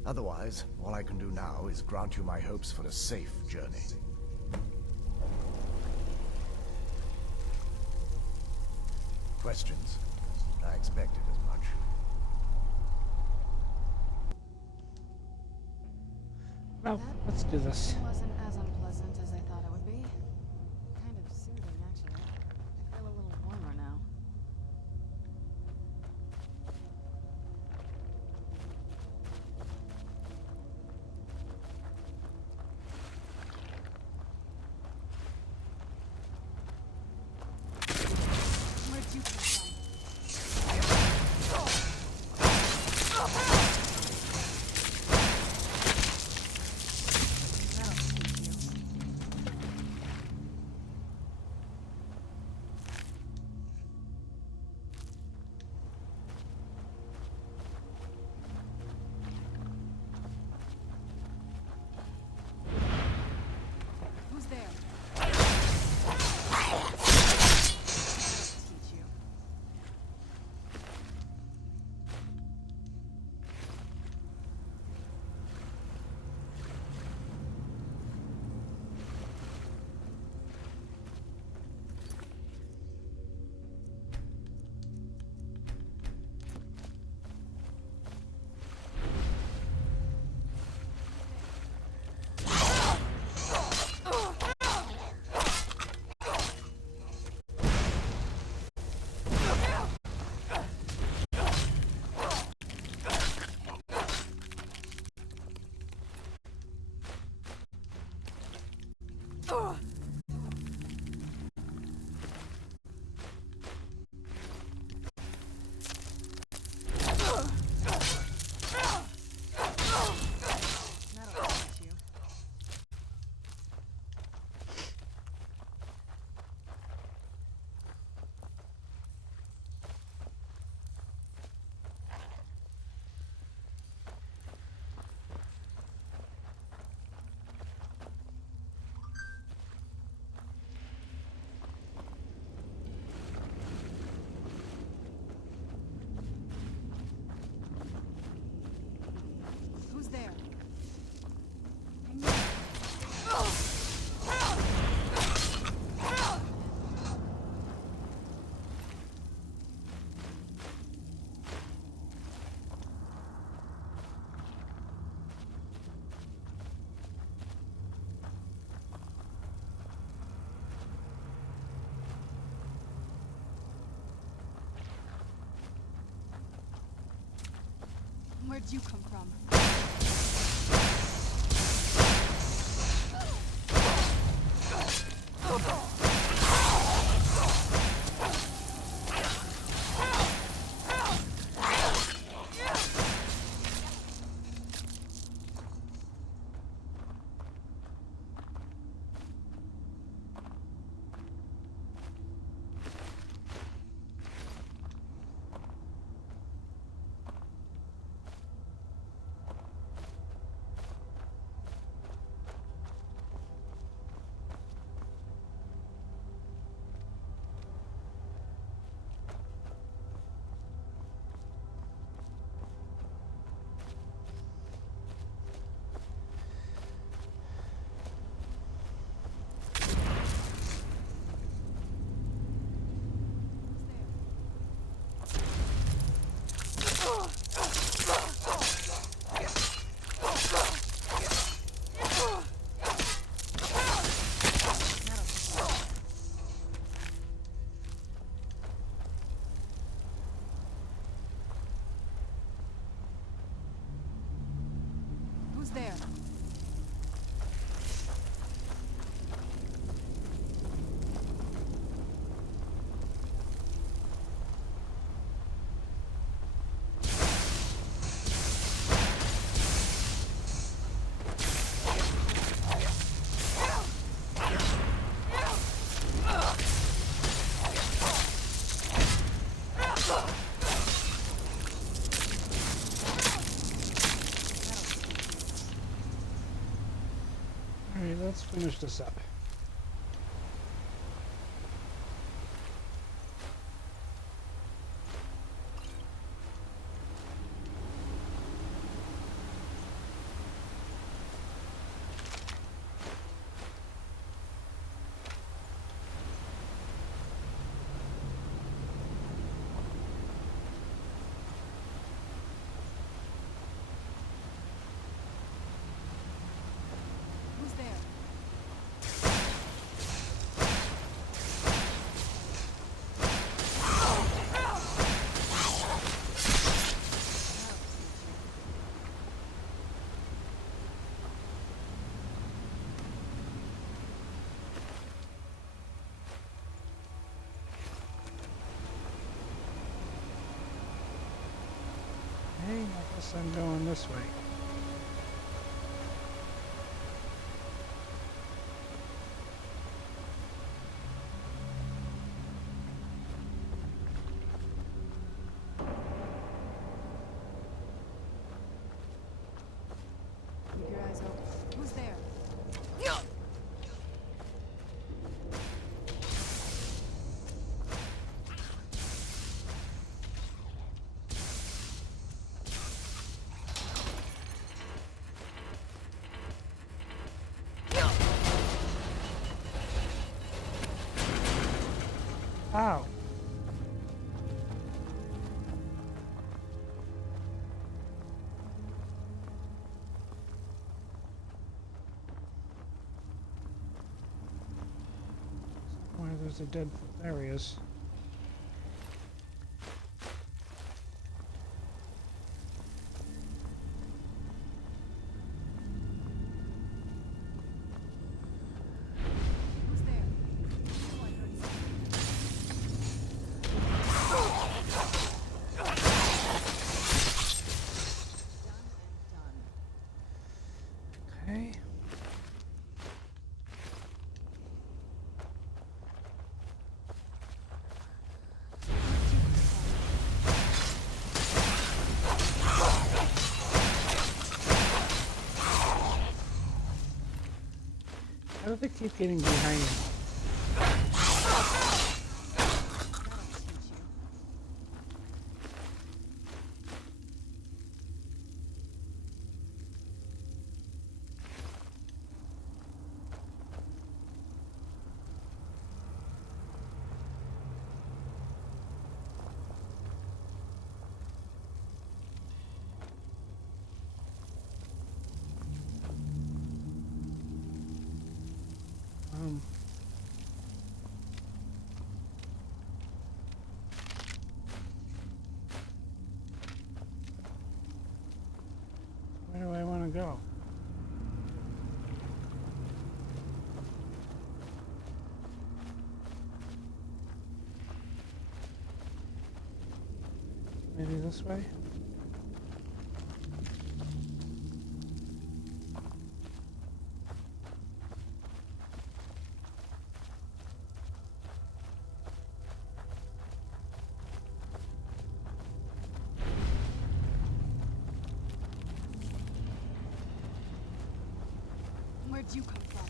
Otherwise, all I can do now is grant you my hopes for a safe journey. Questions? I expected as much. Well, let's do this. Wasn't as unpleasant as I thought it would be. Kind of soothing, actually. I feel a little warmer now. That'll teach you. Who's there? I knew it. Where'd you come from? Who's there? Alright, let's finish this up. Who's there? Hey, I guess I'm going this way. Keep your eyes open. Who's there? Ow! Why there's a dead... There he is. How do they keep getting behind me? That'll teach you. Um, where do I want to go? Maybe this way? Where'd you come from?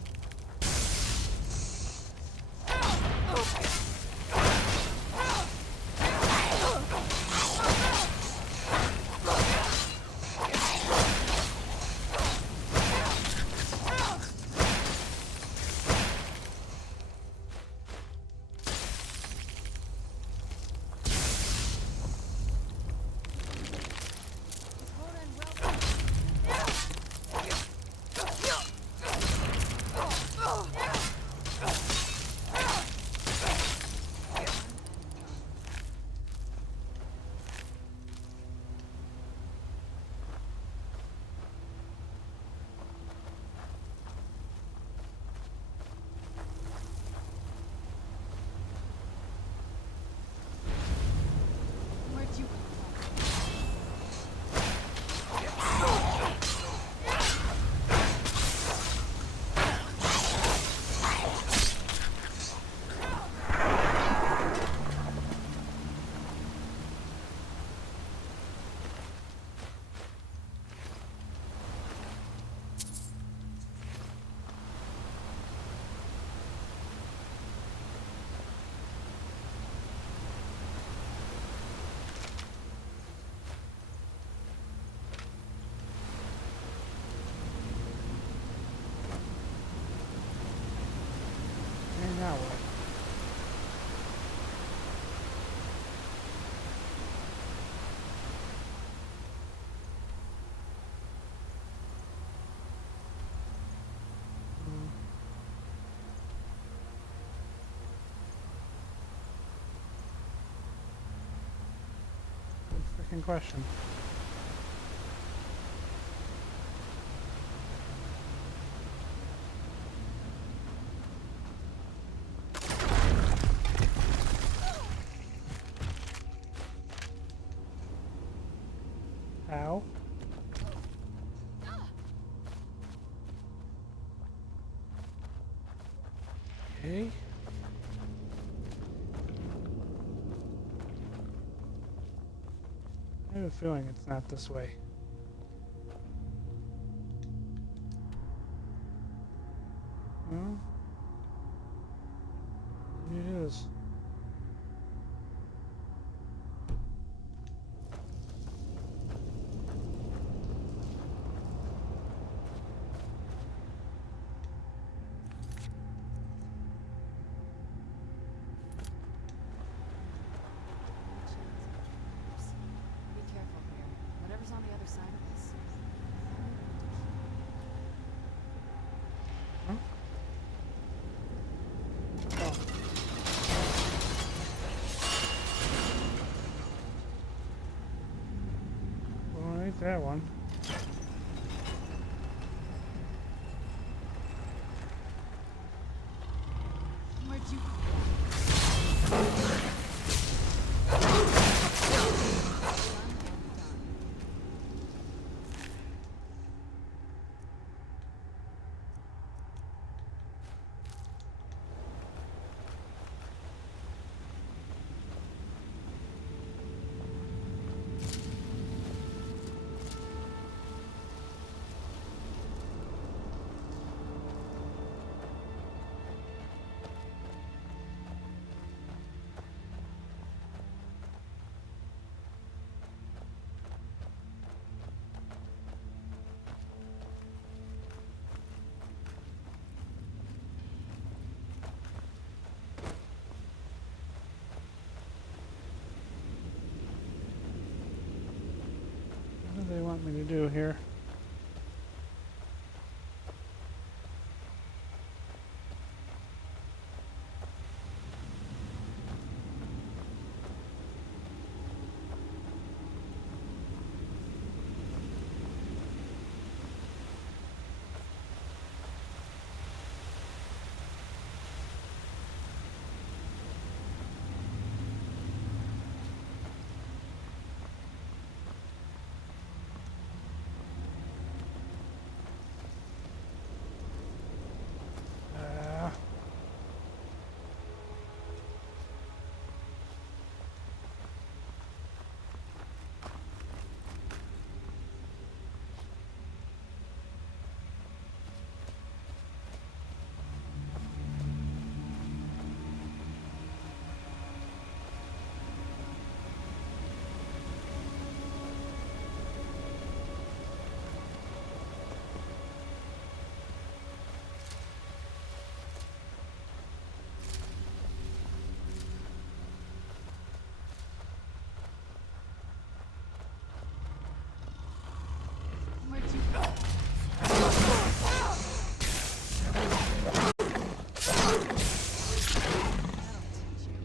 Where'd you come And now what? Good freaking question. How? Okay. I have a feeling it's not this way. Well, maybe it is. Be careful here. Whatever's on the other side of this. Huh? Oh. Well, ain't that one. Where'd you me to do here? Where'd you go? That'll teach you.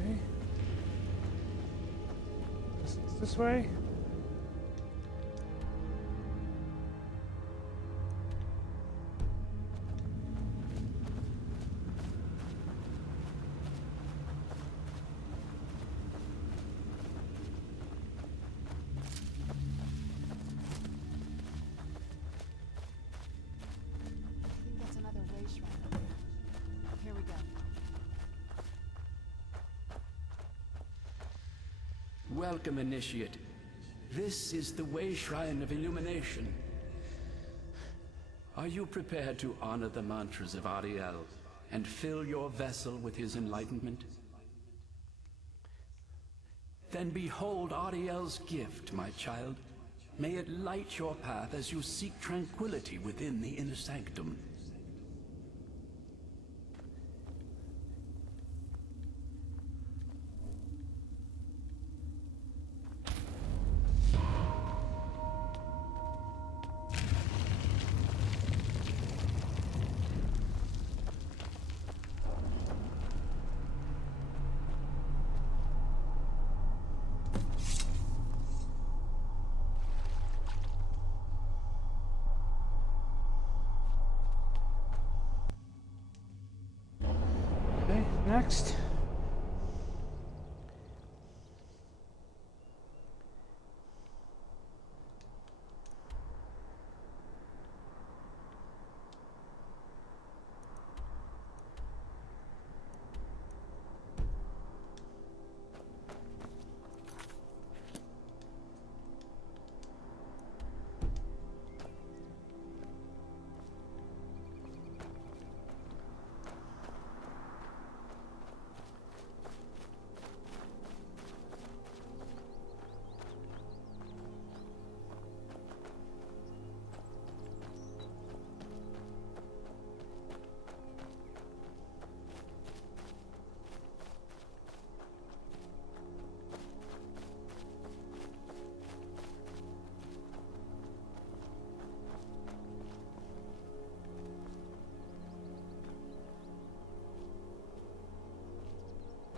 Okay. This way? I think that's another way shrine. Here we go. Welcome, Initiate. This is the Way Shrine of Illumination. Are you prepared to honor the mantras of Ariel and fill your vessel with his enlightenment? Then behold Ariel's gift, my child. May it light your path as you seek tranquility within the inner sanctum. Okay, next.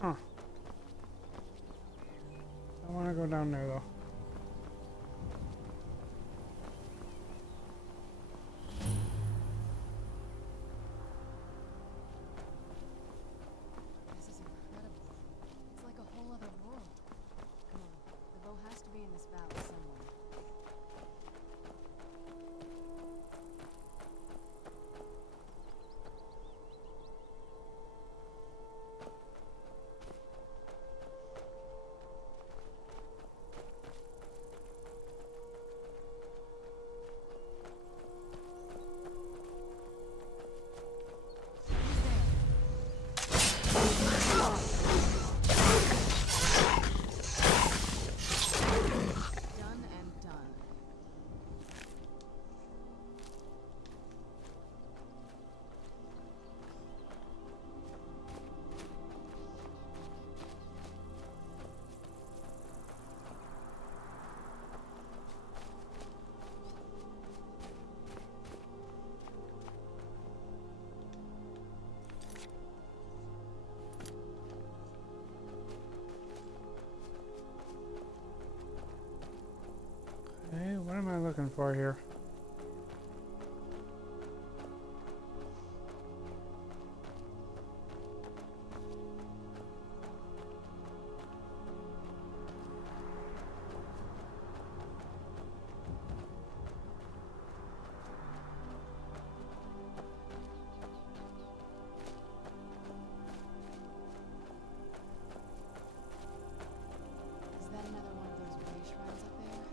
Huh. I want to go down there though. This is incredible. It's like a whole other world. Come on, the bow has to be in this valley somewhere. looking for here? Is that another one of those way shrines up there?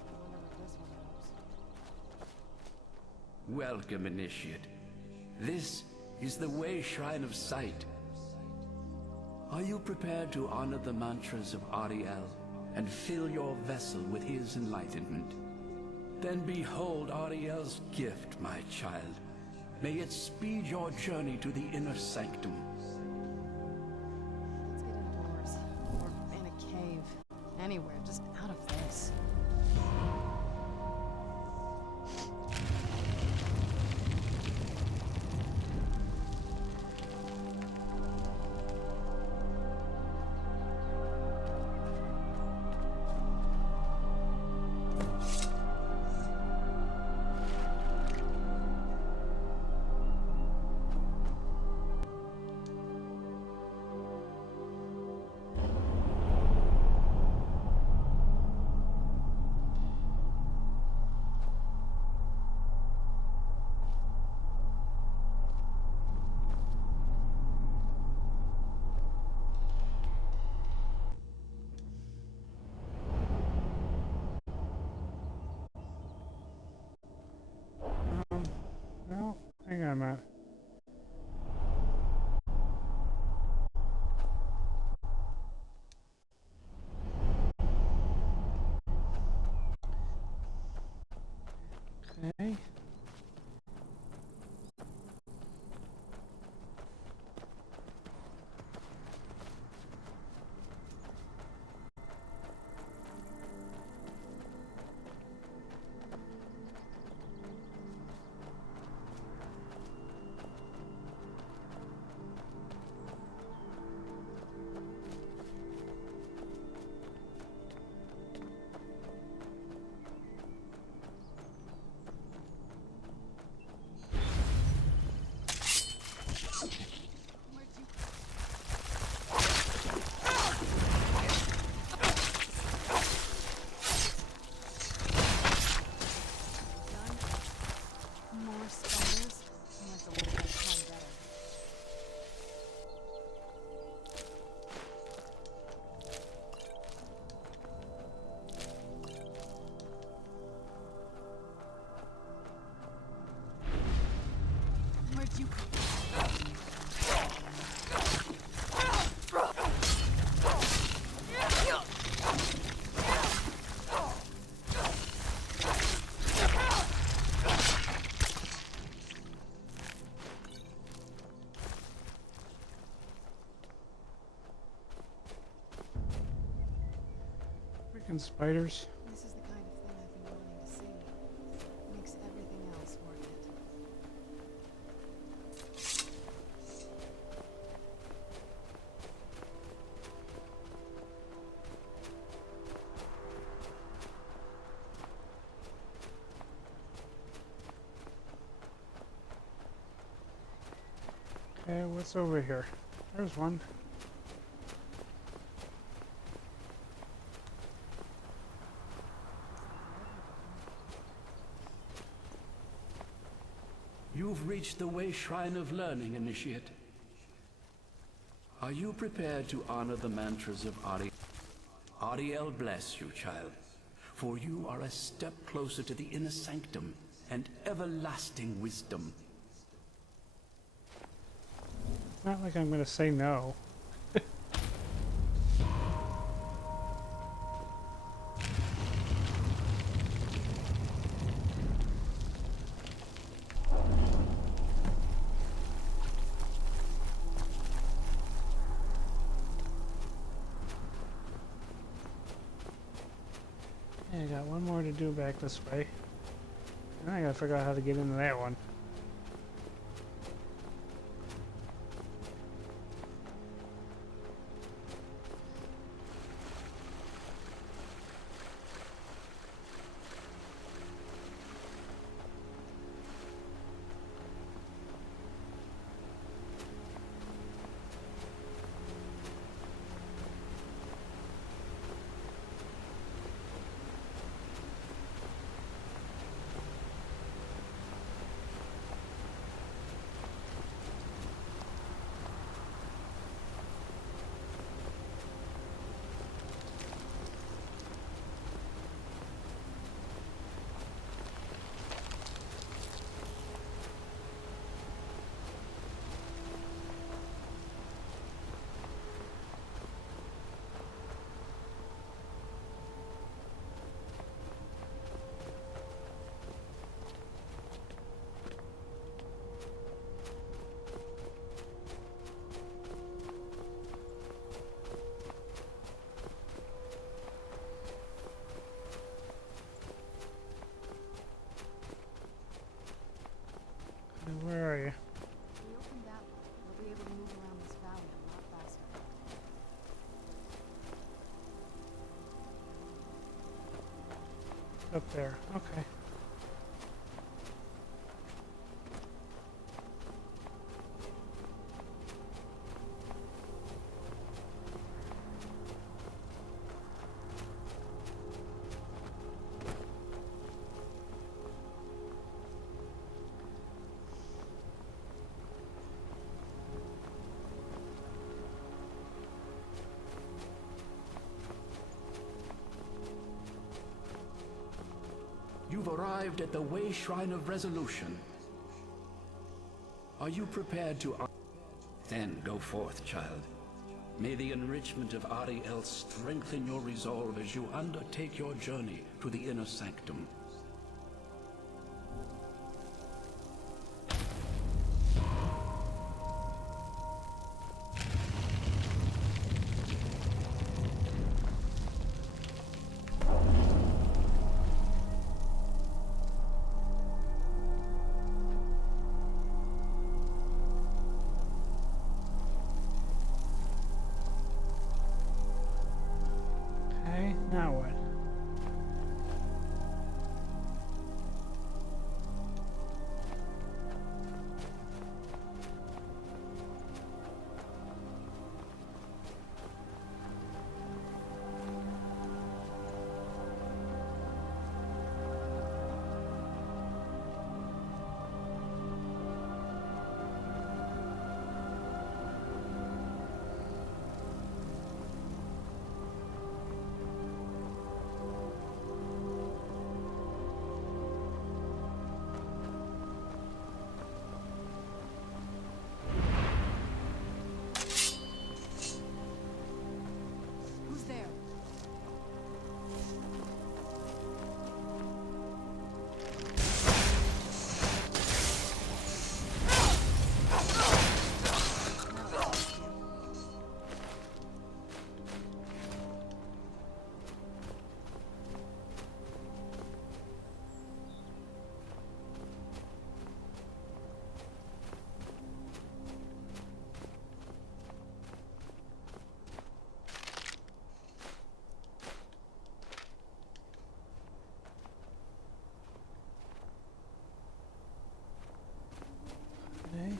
I wonder what this one knows. Welcome, Initiate. This is the Way Shrine of Sight. Are you prepared to honor the mantras of Ariel and fill your vessel with his enlightenment? Then behold Ariel's gift, my child. May it speed your journey to the inner sanctum. Let's get indoors. Or in a cave. Anywhere, just out of this. No, hang on, Matt. Okay. More spiders? I like the little red one better. Where'd you come from? Freaking spiders. This is the kind of thing I've been wanting to see. Makes everything else worth it. Okay, what's over here? There's one. You've reached the Way Shrine of Learning, Initiate. Are you prepared to honor the mantras of Ariel? Ariel bless you, child, for you are a step closer to the inner sanctum and everlasting wisdom. It's not like I'm gonna say no. Yeah, I got one more to do back this way. And I gotta figure out how to get into that one. Up there. Okay. You've arrived at the Way Shrine of Resolution. Are you prepared to... Then go forth, child. May the enrichment of Ariel strengthen your resolve as you undertake your journey to the inner sanctum. Okay, now what? Who's there? Okay.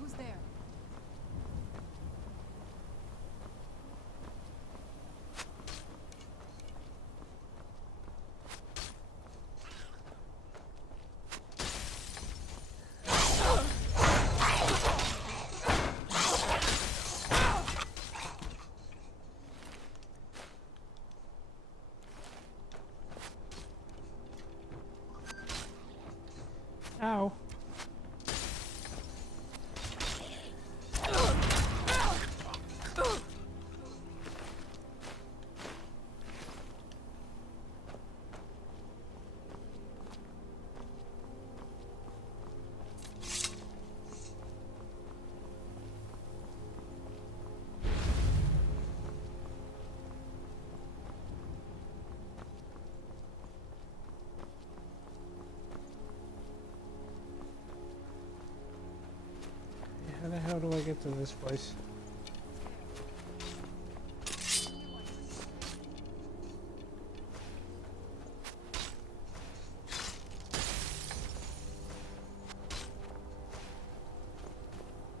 Who's there? Ow. How the hell do I get to this place?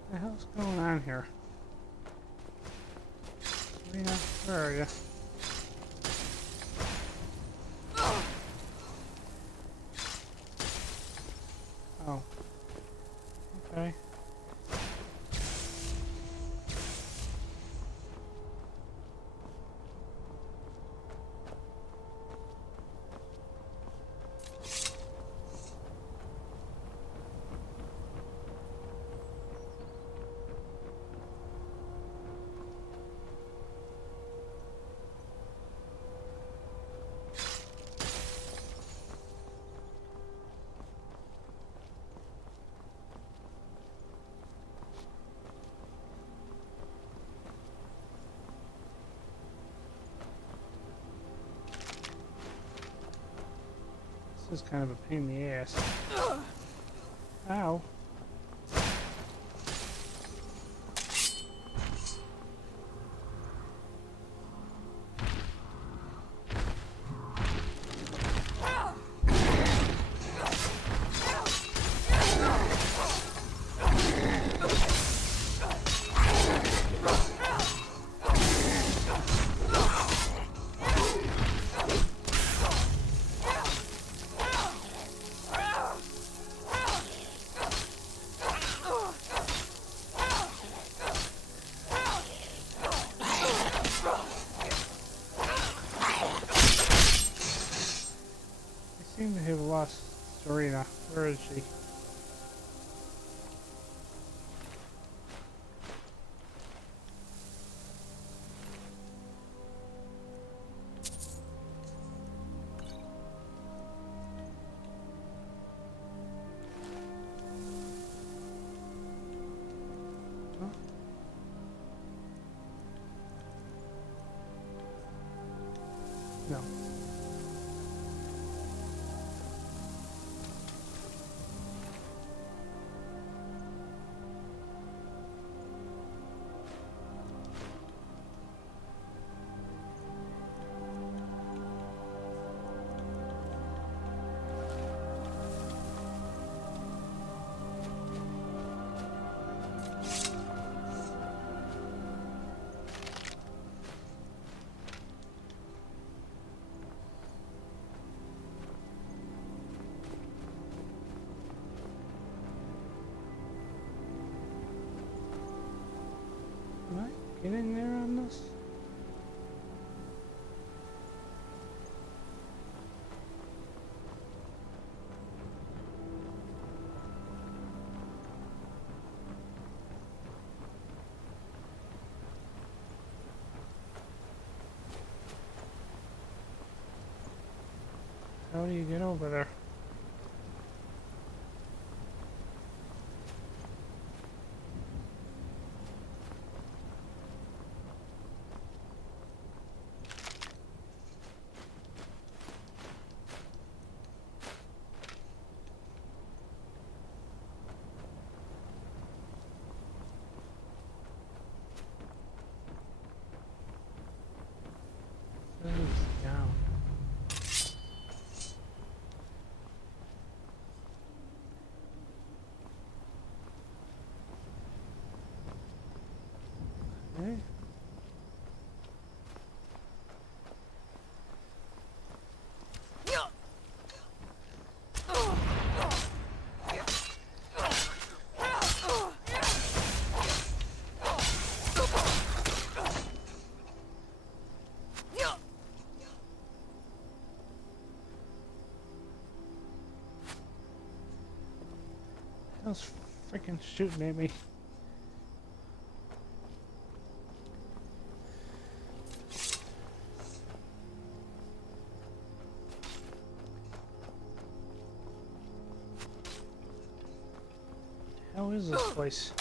What the hell's going on here? Rena, where are you? Oh. Okay. This is kind of a pain in the ass. Ow. Where is she? Huh? No. Am I getting there on this? How do you get over there? Down. Okay. Hell's freaking shooting at me. How is this place?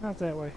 Not that way.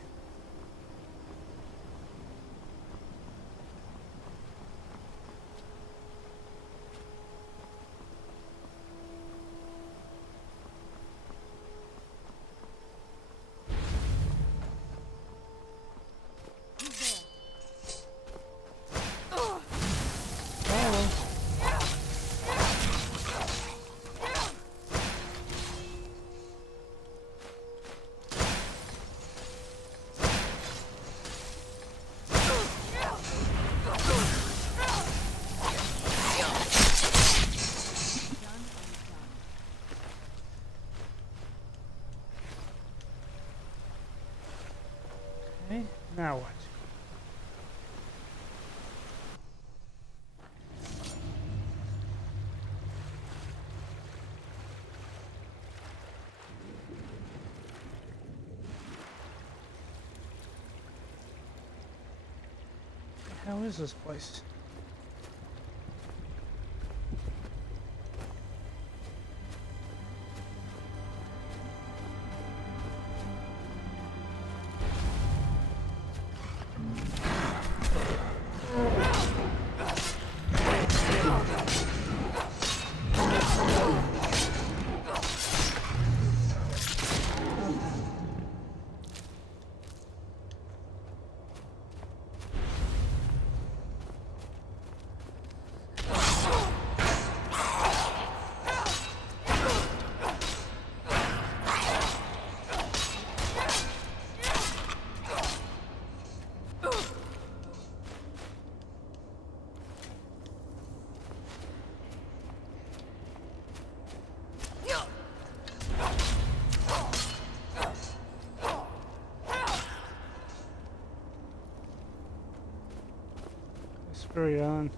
Okay, now what? How is this place? screw you on.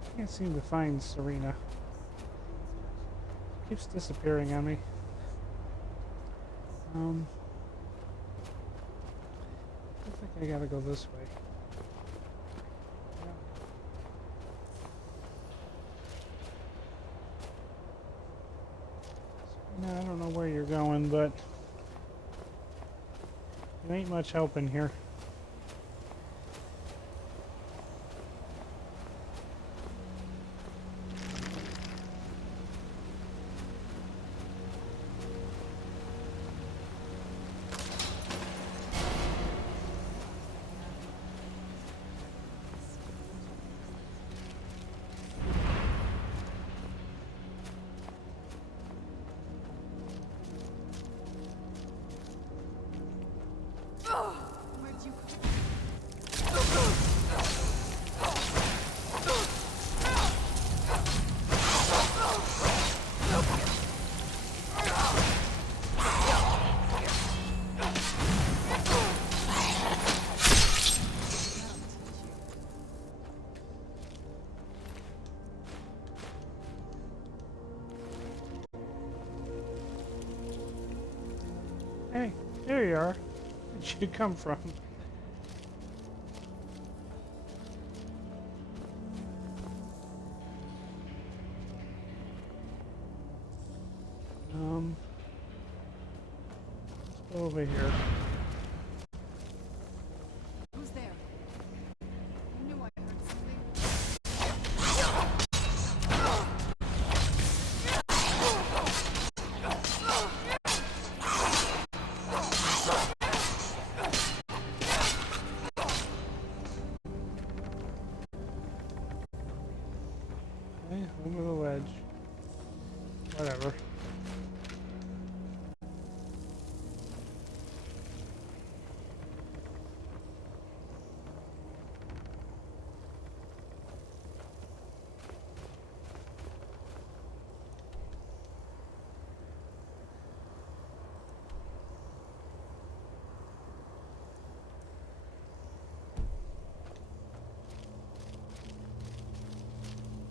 I can't seem to find Serena. Keeps disappearing on me. I think I gotta go this way. Serena, I don't know where you're going, but you ain't much help in here. Where'd you come? Hey, there you are. Where'd you come from? Let's go over here. Who's there? I knew I heard something. Okay, over the ledge. Whatever.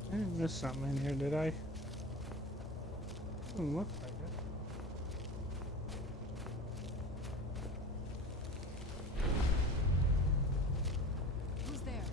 I didn't miss something in here, did I? Doesn't look like it. Who's there?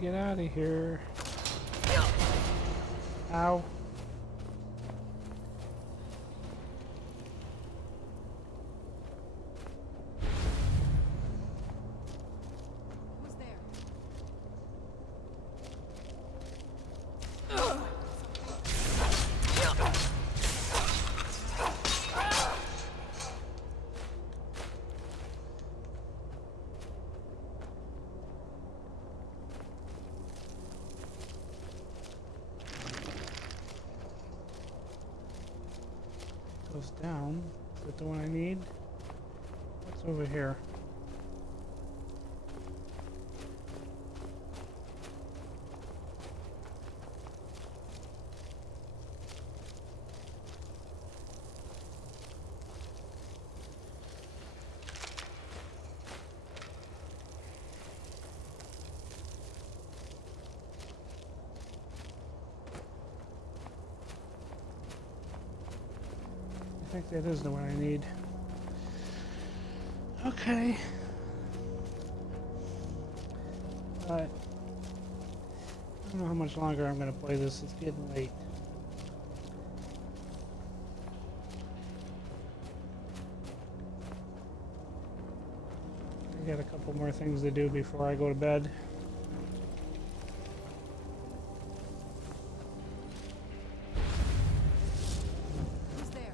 get out of here. Ow. Who's there? Goes down. Is that the one I need? What's over here? I think that is the one I need. Okay. But I don't know how much longer I'm gonna play this. It's getting late. I got a couple more things to do before I go to bed. Who's there?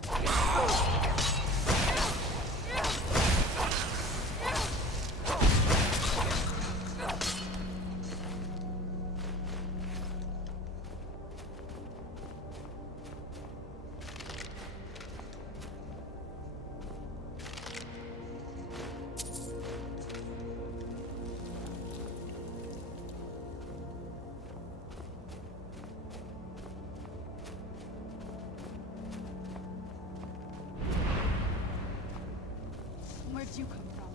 Where'd you come from?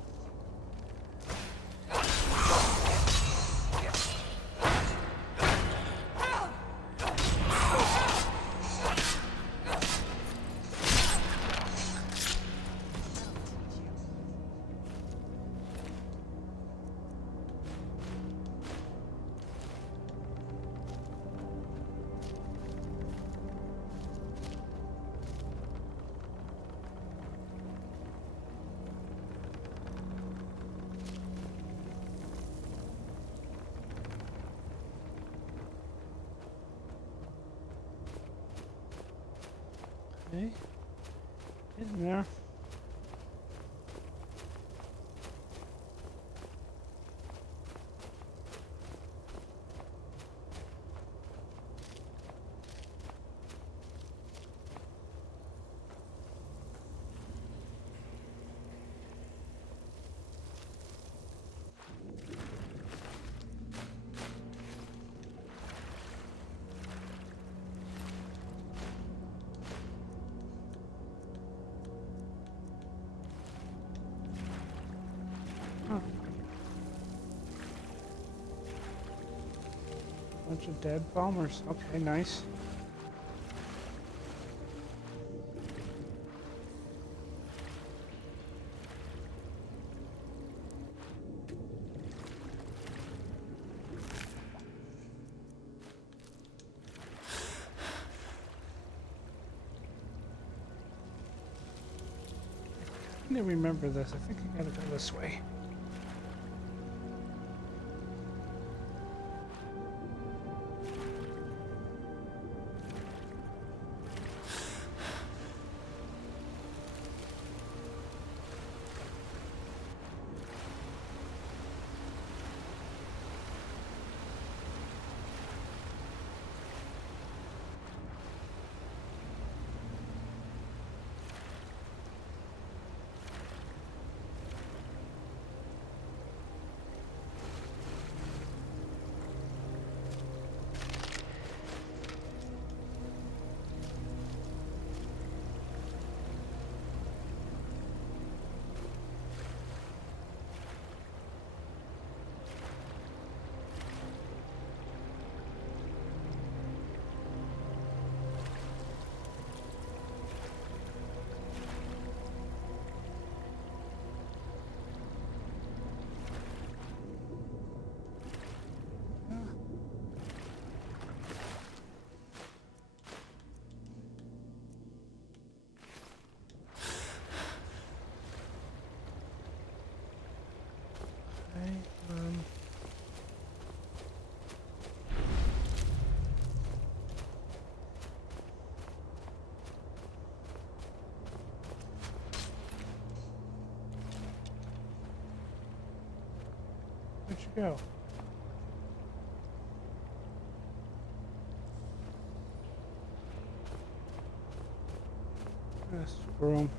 Okay. In there. Bunch of dead bombers. Okay, nice. I didn't remember this. I think I gotta go this way. Okay, where'd you go? This room.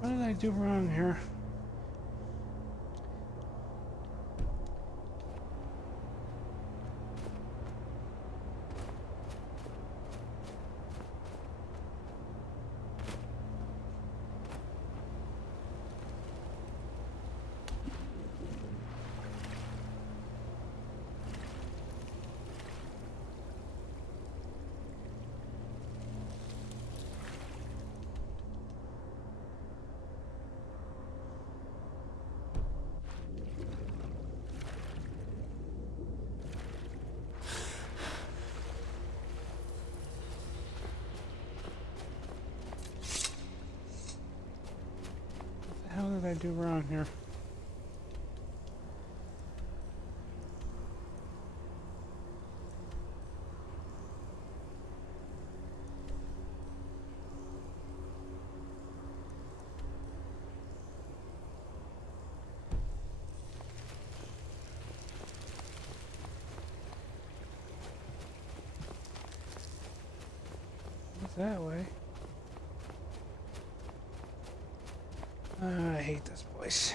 What did I do wrong here? What the hell did I do wrong here? What's that way? I hate this place.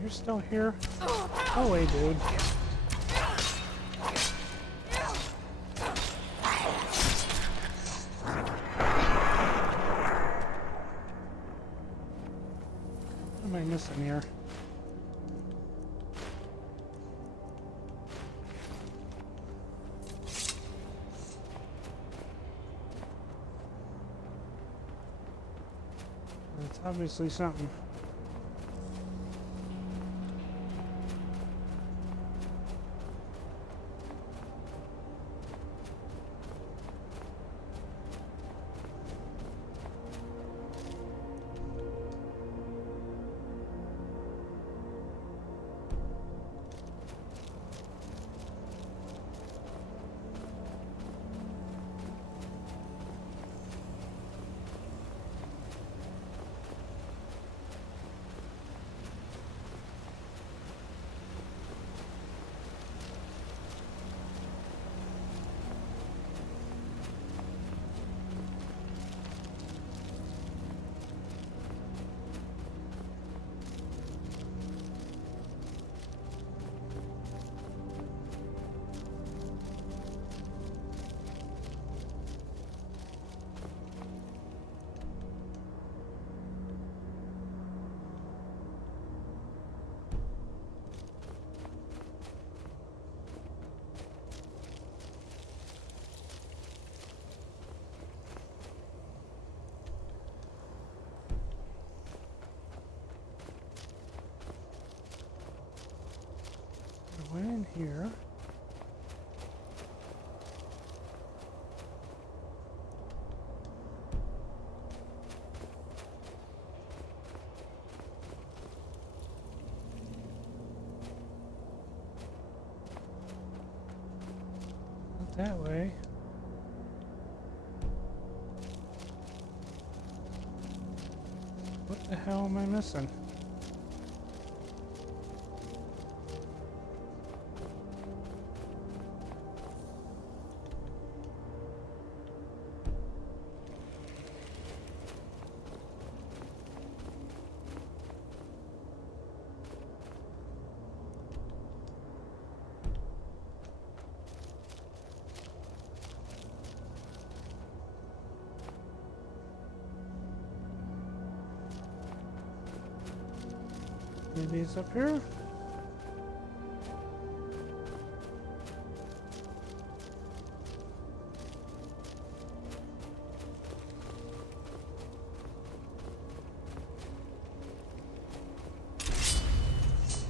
You're still here? Oh wait, dude. What am I missing here? It's obviously something. I went in here. that way. What the hell am I missing? Maybe it's up here?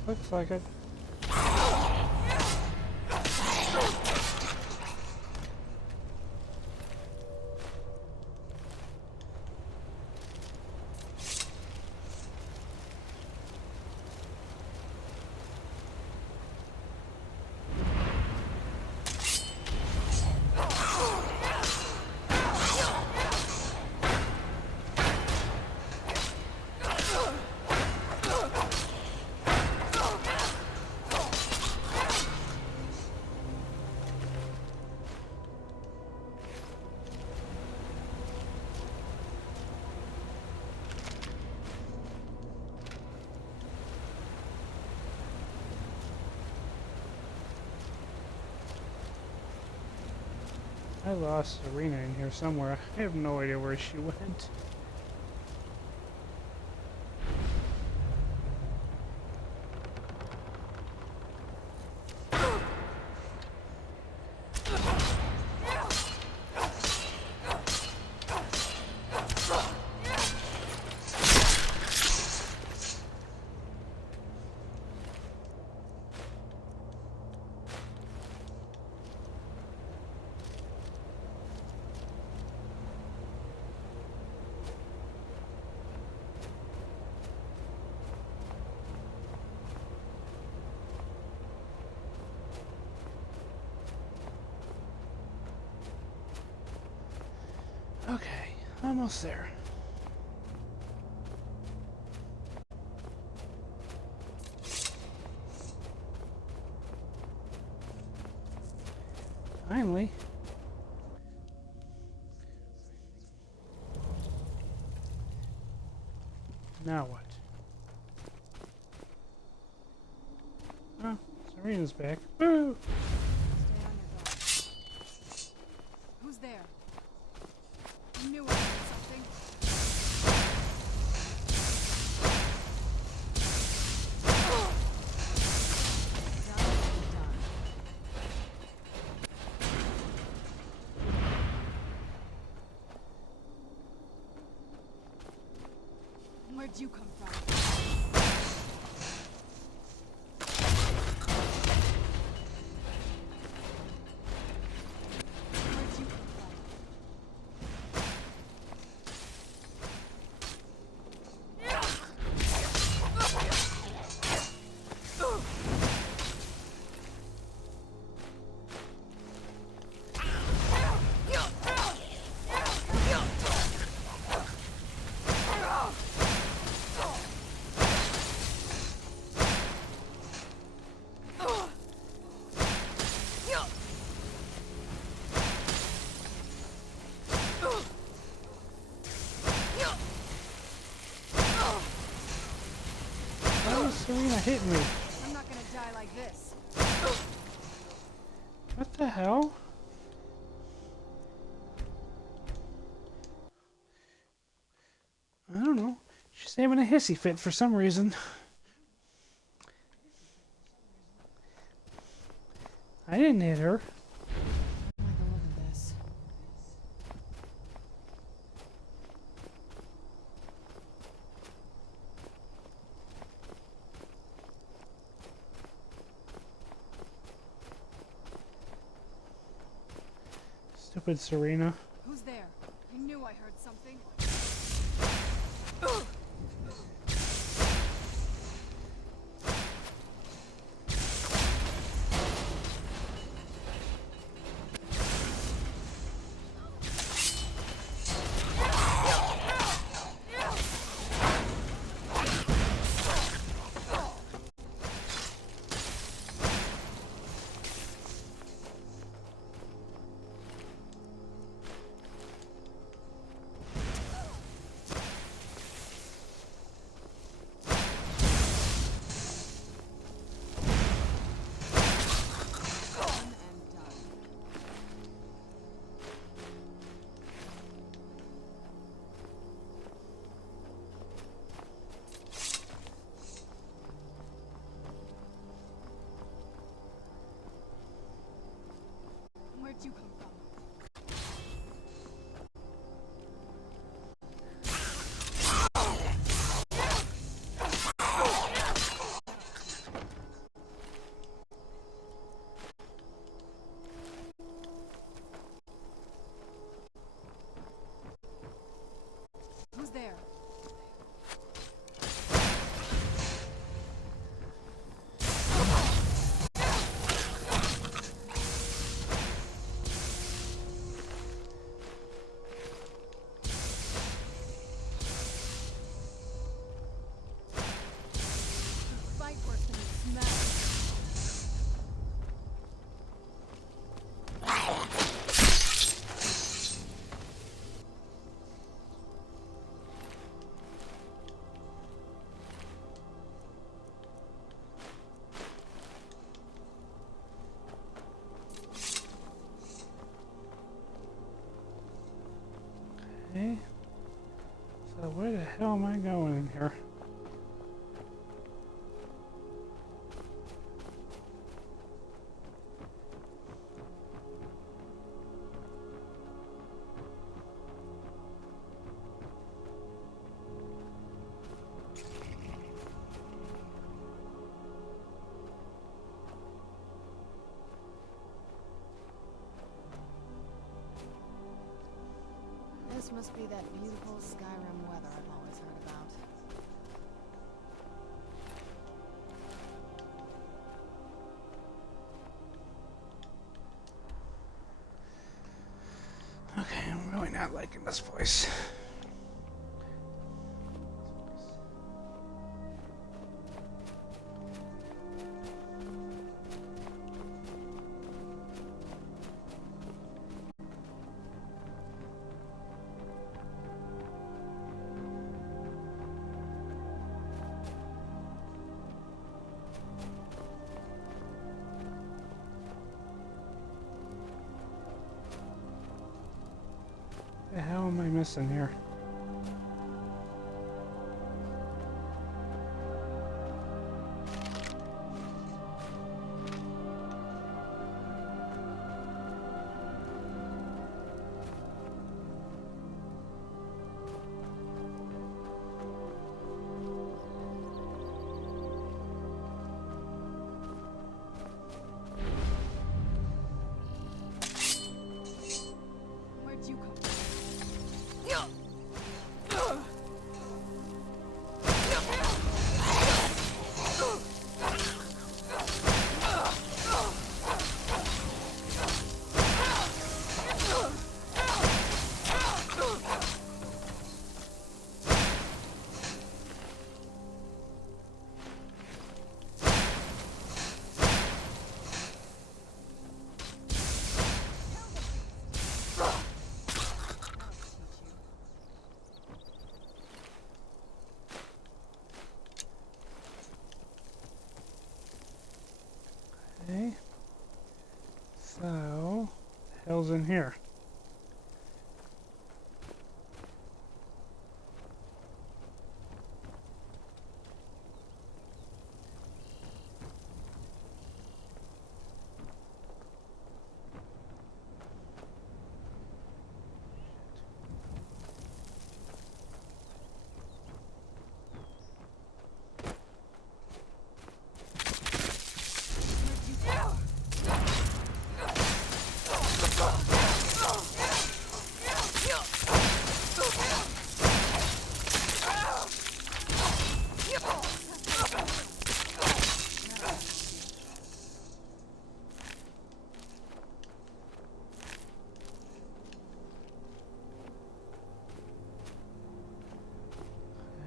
Looks like it. I lost Serena in here somewhere. I have no idea where she went. Okay, almost there. Finally. Now what? Oh, Serena's back. Woo! Stay on your guard. Who's there? I knew I heard something. Where'd you come from? Where'd you come from? Why is Serena hitting me? I'm not gonna die like this. What the hell? I don't know. She's having a hissy fit for some reason. I didn't hit her. I like the look of this. Stupid Serena. Who's there? I knew I heard something. Where'd you come from? Who's there? Fight worse than you smell. Okay. So where the hell am I going in here? This must be that beautiful Skyrim weather I've always heard about. Okay, I'm really not liking this place. What the hell am I missing here? Where'd you come from? Okay. So, what the hell's in here?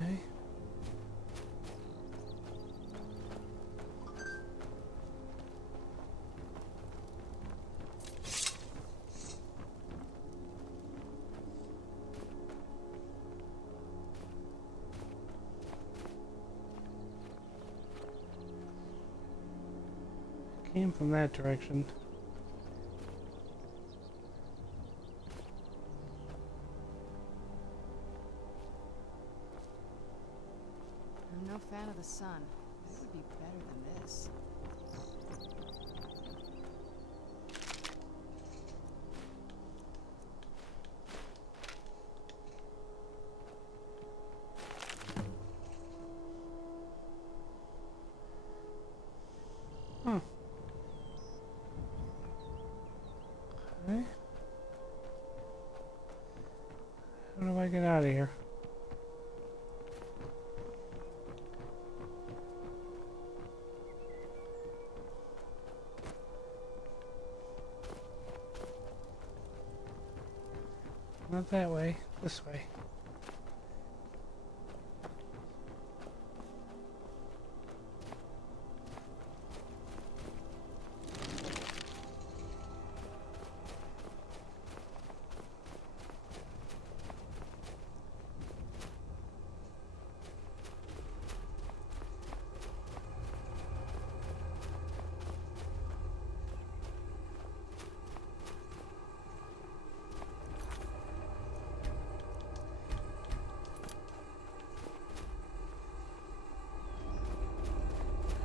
Okay. Came from that direction. I'm no fan of the sun. It would be better than this. out of here. Not that way. This way.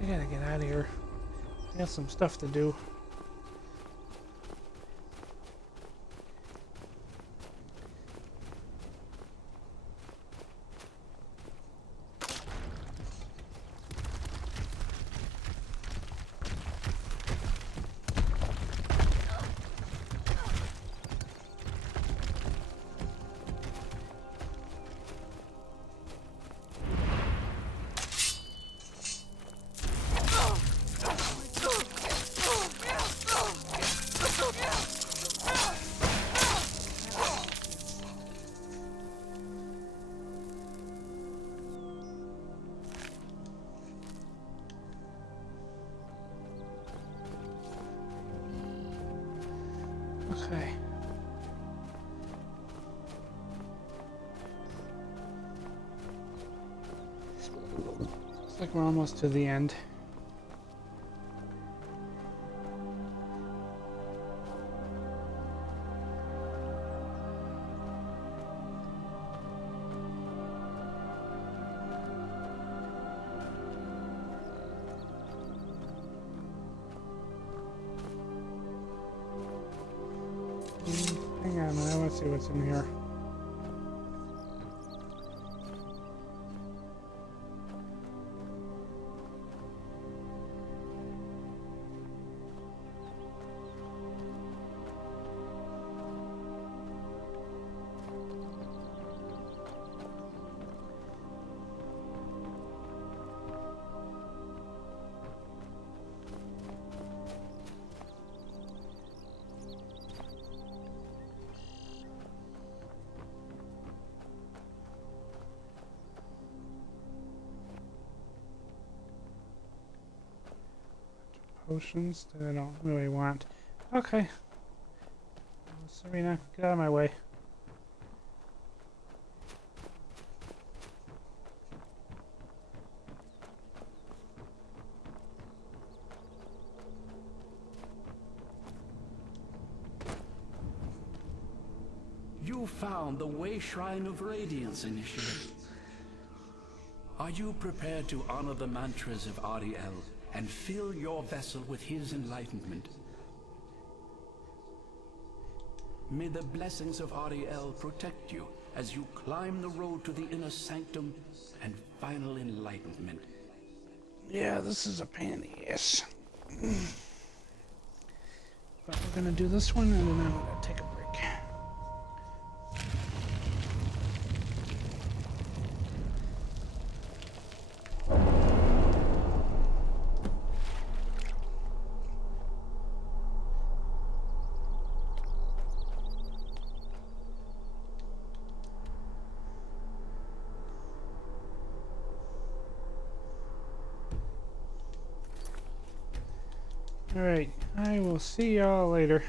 I gotta get out of here. I got some stuff to do. Okay. Looks like we're almost to the end. Hang on a minute, I want to see what's in here. Potions that I don't really want. Okay. Serena, get out of my way. You found the Way Shrine of Radiance initiative. Are you prepared to honor the mantras of Ariel and fill your vessel with his enlightenment? May the blessings of Ariel protect you as you climb the road to the inner sanctum and final enlightenment. Yeah, this is a pain in the ass. But we're gonna do this one and then I'm gonna take a break. Alright, I will see y'all later.